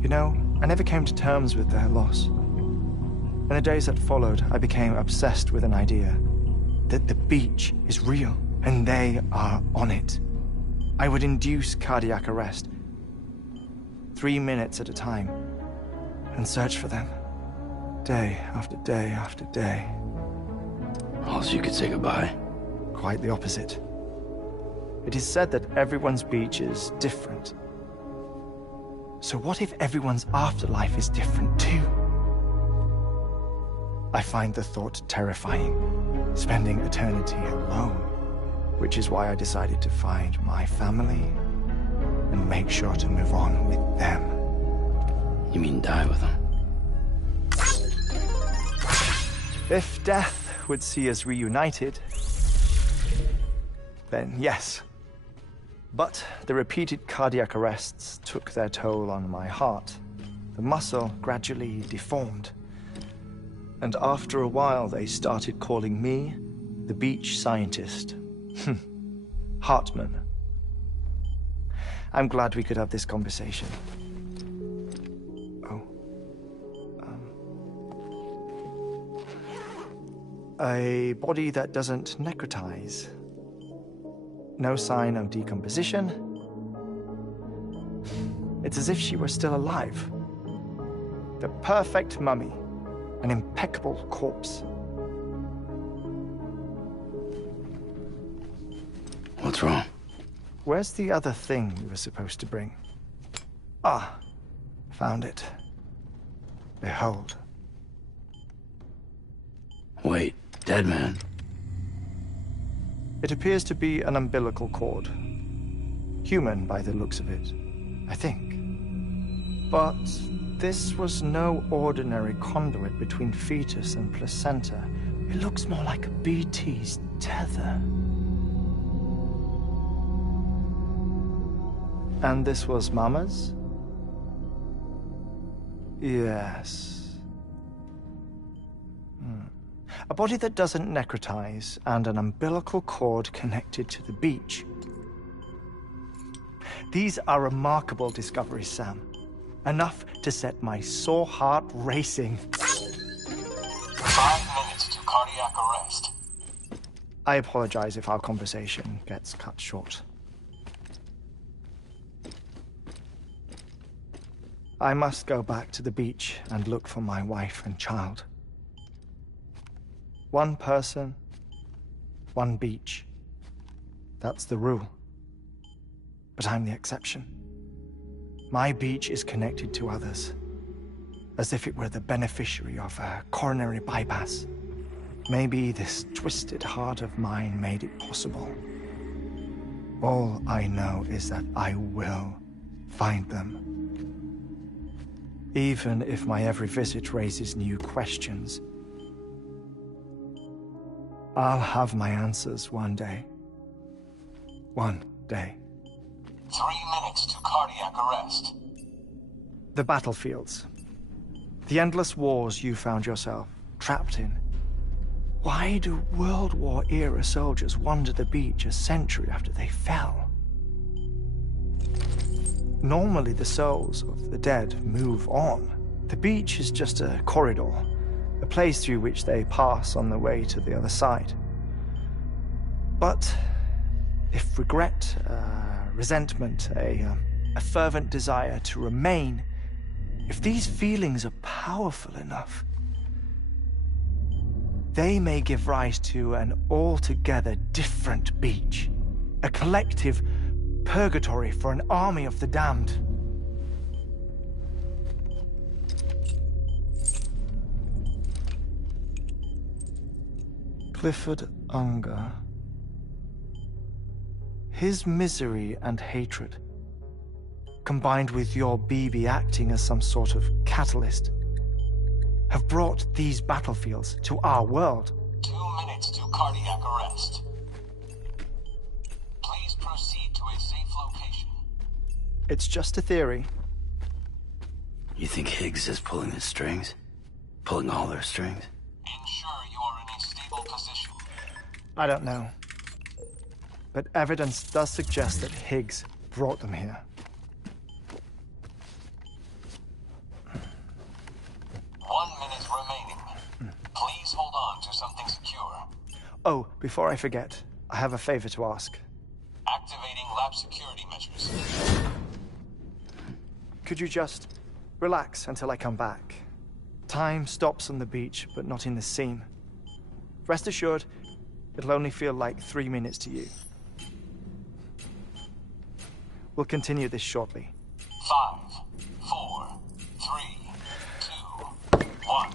You know, I never came to terms with their loss. In the days that followed, I became obsessed with an idea that the beach is real, and they are on it. I would induce cardiac arrest, 3 minutes at a time, and search for them, day after day after day. Also, you could say goodbye. Quite the opposite. It is said that everyone's beach is different. So what if everyone's afterlife is different too? I find the thought terrifying, spending eternity alone, which is why I decided to find my family and make sure to move on with them. You mean die with them? If death would see us reunited, then yes. But the repeated cardiac arrests took their toll on my heart. The muscle gradually deformed. And after a while, they started calling me the beach scientist. Hartman. I'm glad we could have this conversation. A body that doesn't necrotize. No sign of decomposition. It's as if she were still alive. The perfect mummy. An impeccable corpse. What's wrong? Where's the other thing you were supposed to bring? Ah, found it. Behold. Wait, dead man? It appears to be an umbilical cord. Human by the looks of it, I think. But this was no ordinary conduit between fetus and placenta. It looks more like a BT's tether. And this was Mama's? Yes. A body that doesn't necrotize and an umbilical cord connected to the beach. These are remarkable discoveries, Sam. Enough to set my sore heart racing. 5 minutes to cardiac arrest. I apologize if our conversation gets cut short. I must go back to the beach and look for my wife and child. One person, one beach. That's the rule. But I'm the exception. My beach is connected to others, as if it were the beneficiary of a coronary bypass. Maybe this twisted heart of mine made it possible. All I know is that I will find them. Even if my every visit raises new questions, I'll have my answers one day. One day. 3 minutes to cardiac arrest. The battlefields. The endless wars you found yourself trapped in. Why do World War-era soldiers wander the beach a century after they fell? Normally, the souls of the dead move on. The beach is just a corridor, a place through which they pass on the way to the other side. But if regret, resentment, a fervent desire to remain, if these feelings are powerful enough, they may give rise to an altogether different beach. A collective purgatory for an army of the damned. Clifford Unger. His misery and hatred, combined with your BB acting as some sort of catalyst, have brought these battlefields to our world. 2 minutes to cardiac arrest. Please proceed to a safe location. It's just a theory. You think Higgs is pulling the strings? Pulling all their strings? Ensure you are in a stable position. I don't know. But evidence does suggest that Higgs brought them here. 1 minute remaining. Please hold on to something secure. Oh, before I forget, I have a favor to ask. Activating lab security measures. Could you just relax until I come back? Time stops on the beach, but not in the scene. Rest assured, it'll only feel like 3 minutes to you. We'll continue this shortly. 5, 4, 3, 2, 1.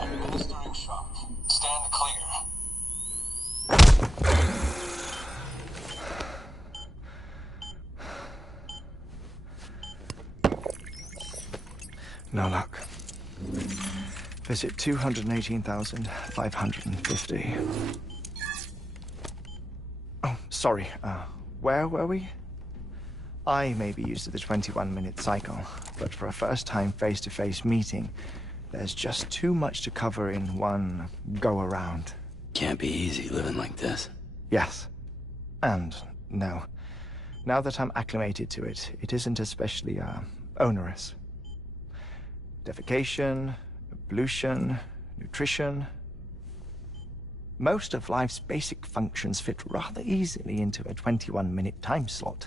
Administering shock. Stand clear. No luck. Visit 218,550. Oh, sorry. Where were we? I may be used to the 21-minute cycle, but for a first-time face-to-face meeting, there's just too much to cover in one go-around. Can't be easy living like this. Yes. And no. Now that I'm acclimated to it, it isn't especially, onerous. Defecation, ablution, nutrition. Most of life's basic functions fit rather easily into a 21-minute time slot.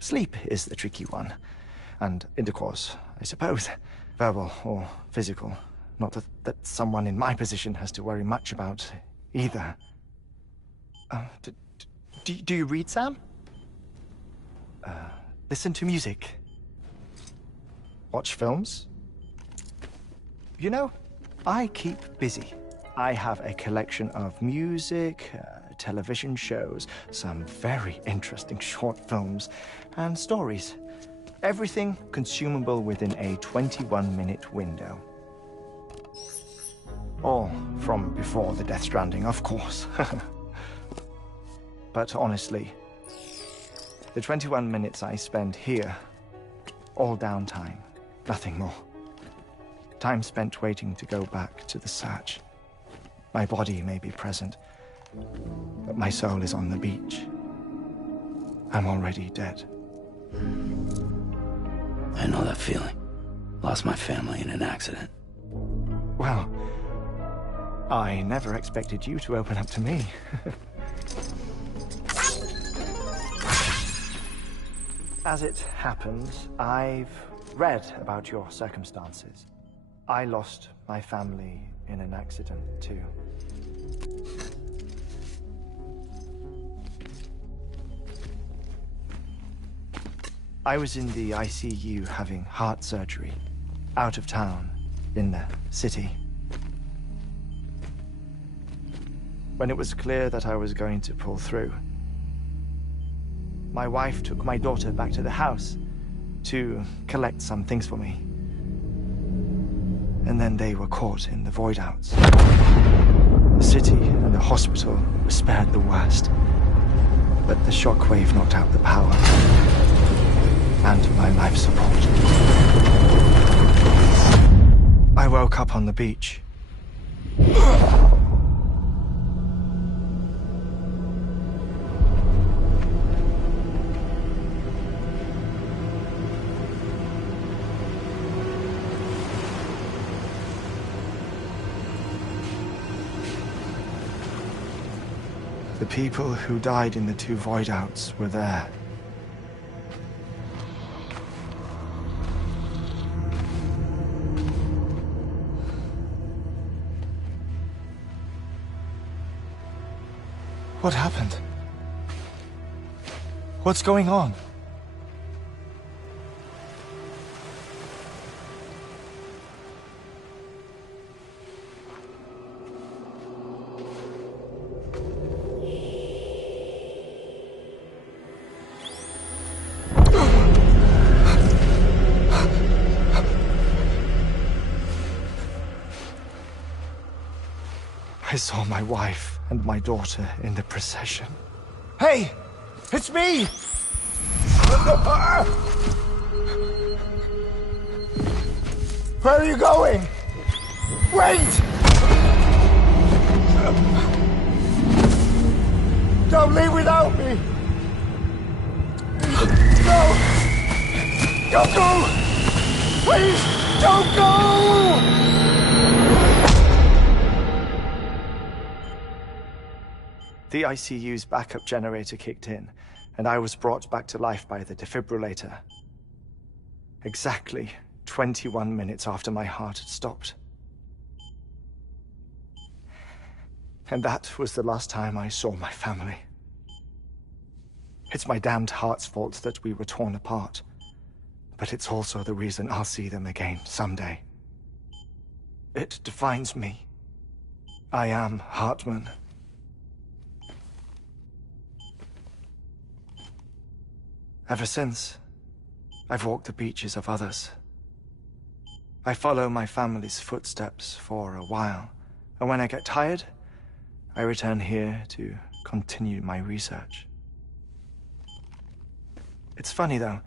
Sleep is the tricky one. And intercourse, I suppose. Verbal or physical. Not that someone in my position has to worry much about either. Do you read, Sam? Listen to music. Watch films. You know, I keep busy. I have a collection of music, television shows, some very interesting short films, and stories. Everything consumable within a 21-minute window. All from before the Death Stranding, of course. But honestly, the 21 minutes I spend here, all downtime, nothing more. Time spent waiting to go back to the search. My body may be present, but my soul is on the beach. I'm already dead. I know that feeling. Lost my family in an accident. Well, I never expected you to open up to me. As it happens, I've read about your circumstances. I lost my family in an accident, too. I was in the ICU having heart surgery, out of town, in the city. When it was clear that I was going to pull through, my wife took my daughter back to the house to collect some things for me. And then they were caught in the void-outs. The city and the hospital were spared the worst, but the shockwave knocked out the power and my life support. I woke up on the beach. The people who died in the two void-outs were there. What happened? What's going on? I saw my wife and my daughter in the procession. Hey! It's me! Where are you going? Wait! Don't leave without me! No! Don't go! Please, don't go! The ICU's backup generator kicked in, and I was brought back to life by the defibrillator. Exactly 21 minutes after my heart had stopped. And that was the last time I saw my family. It's my damned heart's fault that we were torn apart, but it's also the reason I'll see them again someday. It defines me. I am Hartman. Ever since, I've walked the beaches of others. I follow my family's footsteps for a while, and when I get tired, I return here to continue my research. It's funny, though.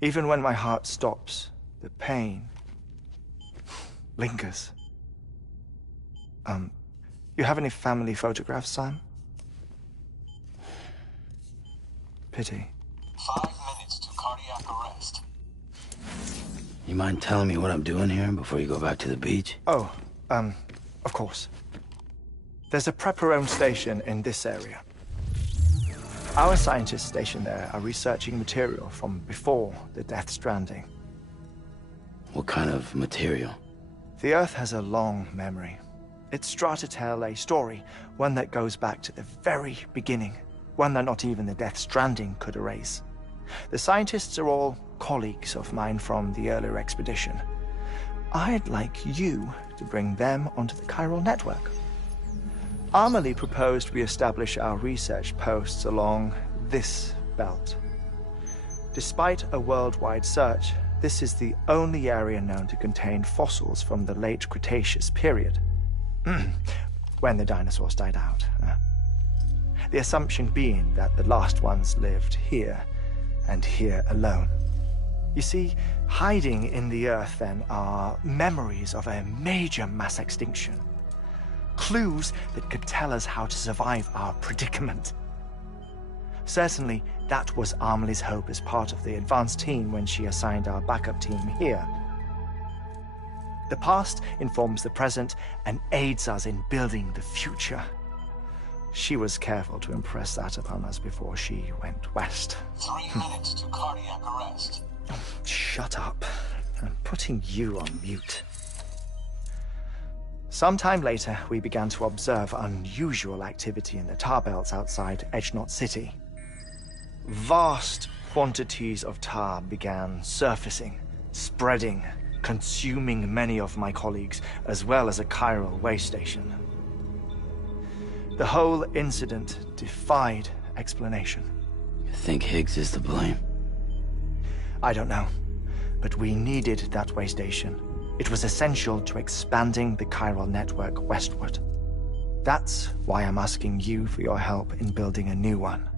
Even when my heart stops, the pain lingers. You have any family photographs, Sam? Pity. 5 minutes to cardiac arrest. You mind telling me what I'm doing here before you go back to the beach? Oh, of course. There's a prepper-owned station in this area. Our scientists stationed there are researching material from before the Death Stranding. What kind of material? The Earth has a long memory. It's trying to tell a story, one that goes back to the very beginning, one that not even the Death Stranding could erase. The scientists are all colleagues of mine from the earlier expedition. I'd like you to bring them onto the chiral network. Amelie proposed we establish our research posts along this belt. Despite a worldwide search, this is the only area known to contain fossils from the late Cretaceous period. When the dinosaurs died out. The assumption being that the last ones lived here, and here alone. You see, hiding in the Earth, then, are memories of a major mass extinction. Clues that could tell us how to survive our predicament. Certainly, that was Amelie's hope as part of the advanced team when she assigned our backup team here. The past informs the present and aids us in building the future. She was careful to impress that upon us before she went west. 3 minutes to cardiac arrest. Oh, shut up. I'm putting you on mute. Sometime later, we began to observe unusual activity in the tar belts outside Edgenot City. Vast quantities of tar began surfacing, spreading, consuming many of my colleagues, as well as a chiral way station. The whole incident defied explanation. You think Higgs is to blame? I don't know, but we needed that way station. It was essential to expanding the chiral network westward. That's why I'm asking you for your help in building a new one.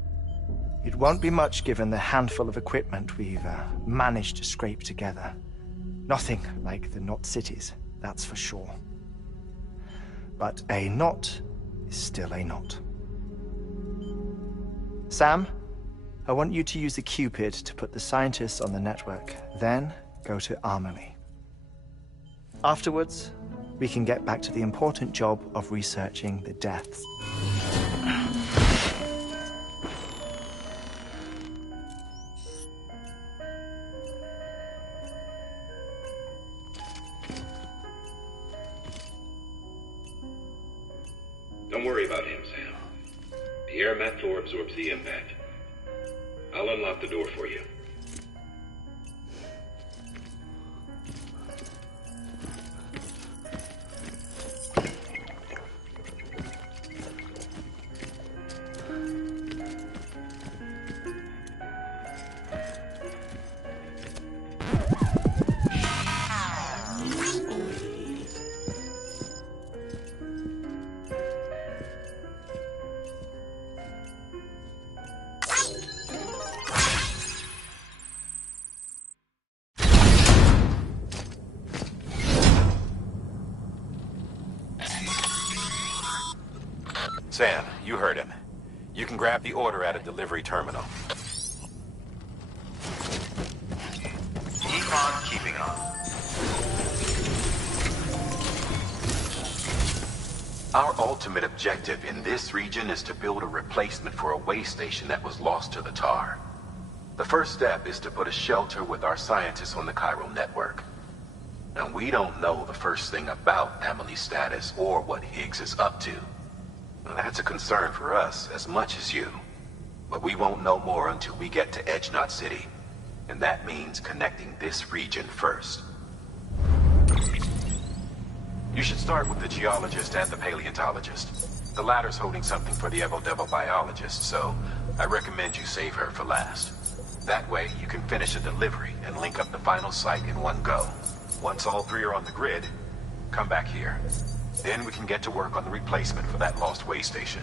It won't be much given the handful of equipment we've managed to scrape together. Nothing like the knot cities, that's for sure. But a knot is still a knot. Sam, I want you to use the Cupid to put the scientists on the network, then go to Amelie. Afterwards, we can get back to the important job of researching the deaths. Don't worry about him, Sam. The air mat floor absorbs the impact. I'll unlock the door for you. Sam, you heard him. You can grab the order at a delivery terminal. Keep on keeping on. Our ultimate objective in this region is to build a replacement for a way station that was lost to the tar. The first step is to put a shelter with our scientists on the chiral network. Now, we don't know the first thing about Amelie's status or what Higgs is up to. Well, that's a concern for us as much as you. But we won't know more until we get to Edgenot City. And that means connecting this region first. You should start with the geologist and the paleontologist. The latter's holding something for the Evo-Devo biologist, so I recommend you save her for last. That way, you can finish a delivery and link up the final site in one go. Once all three are on the grid, come back here. Then we can get to work on the replacement for that lost way station.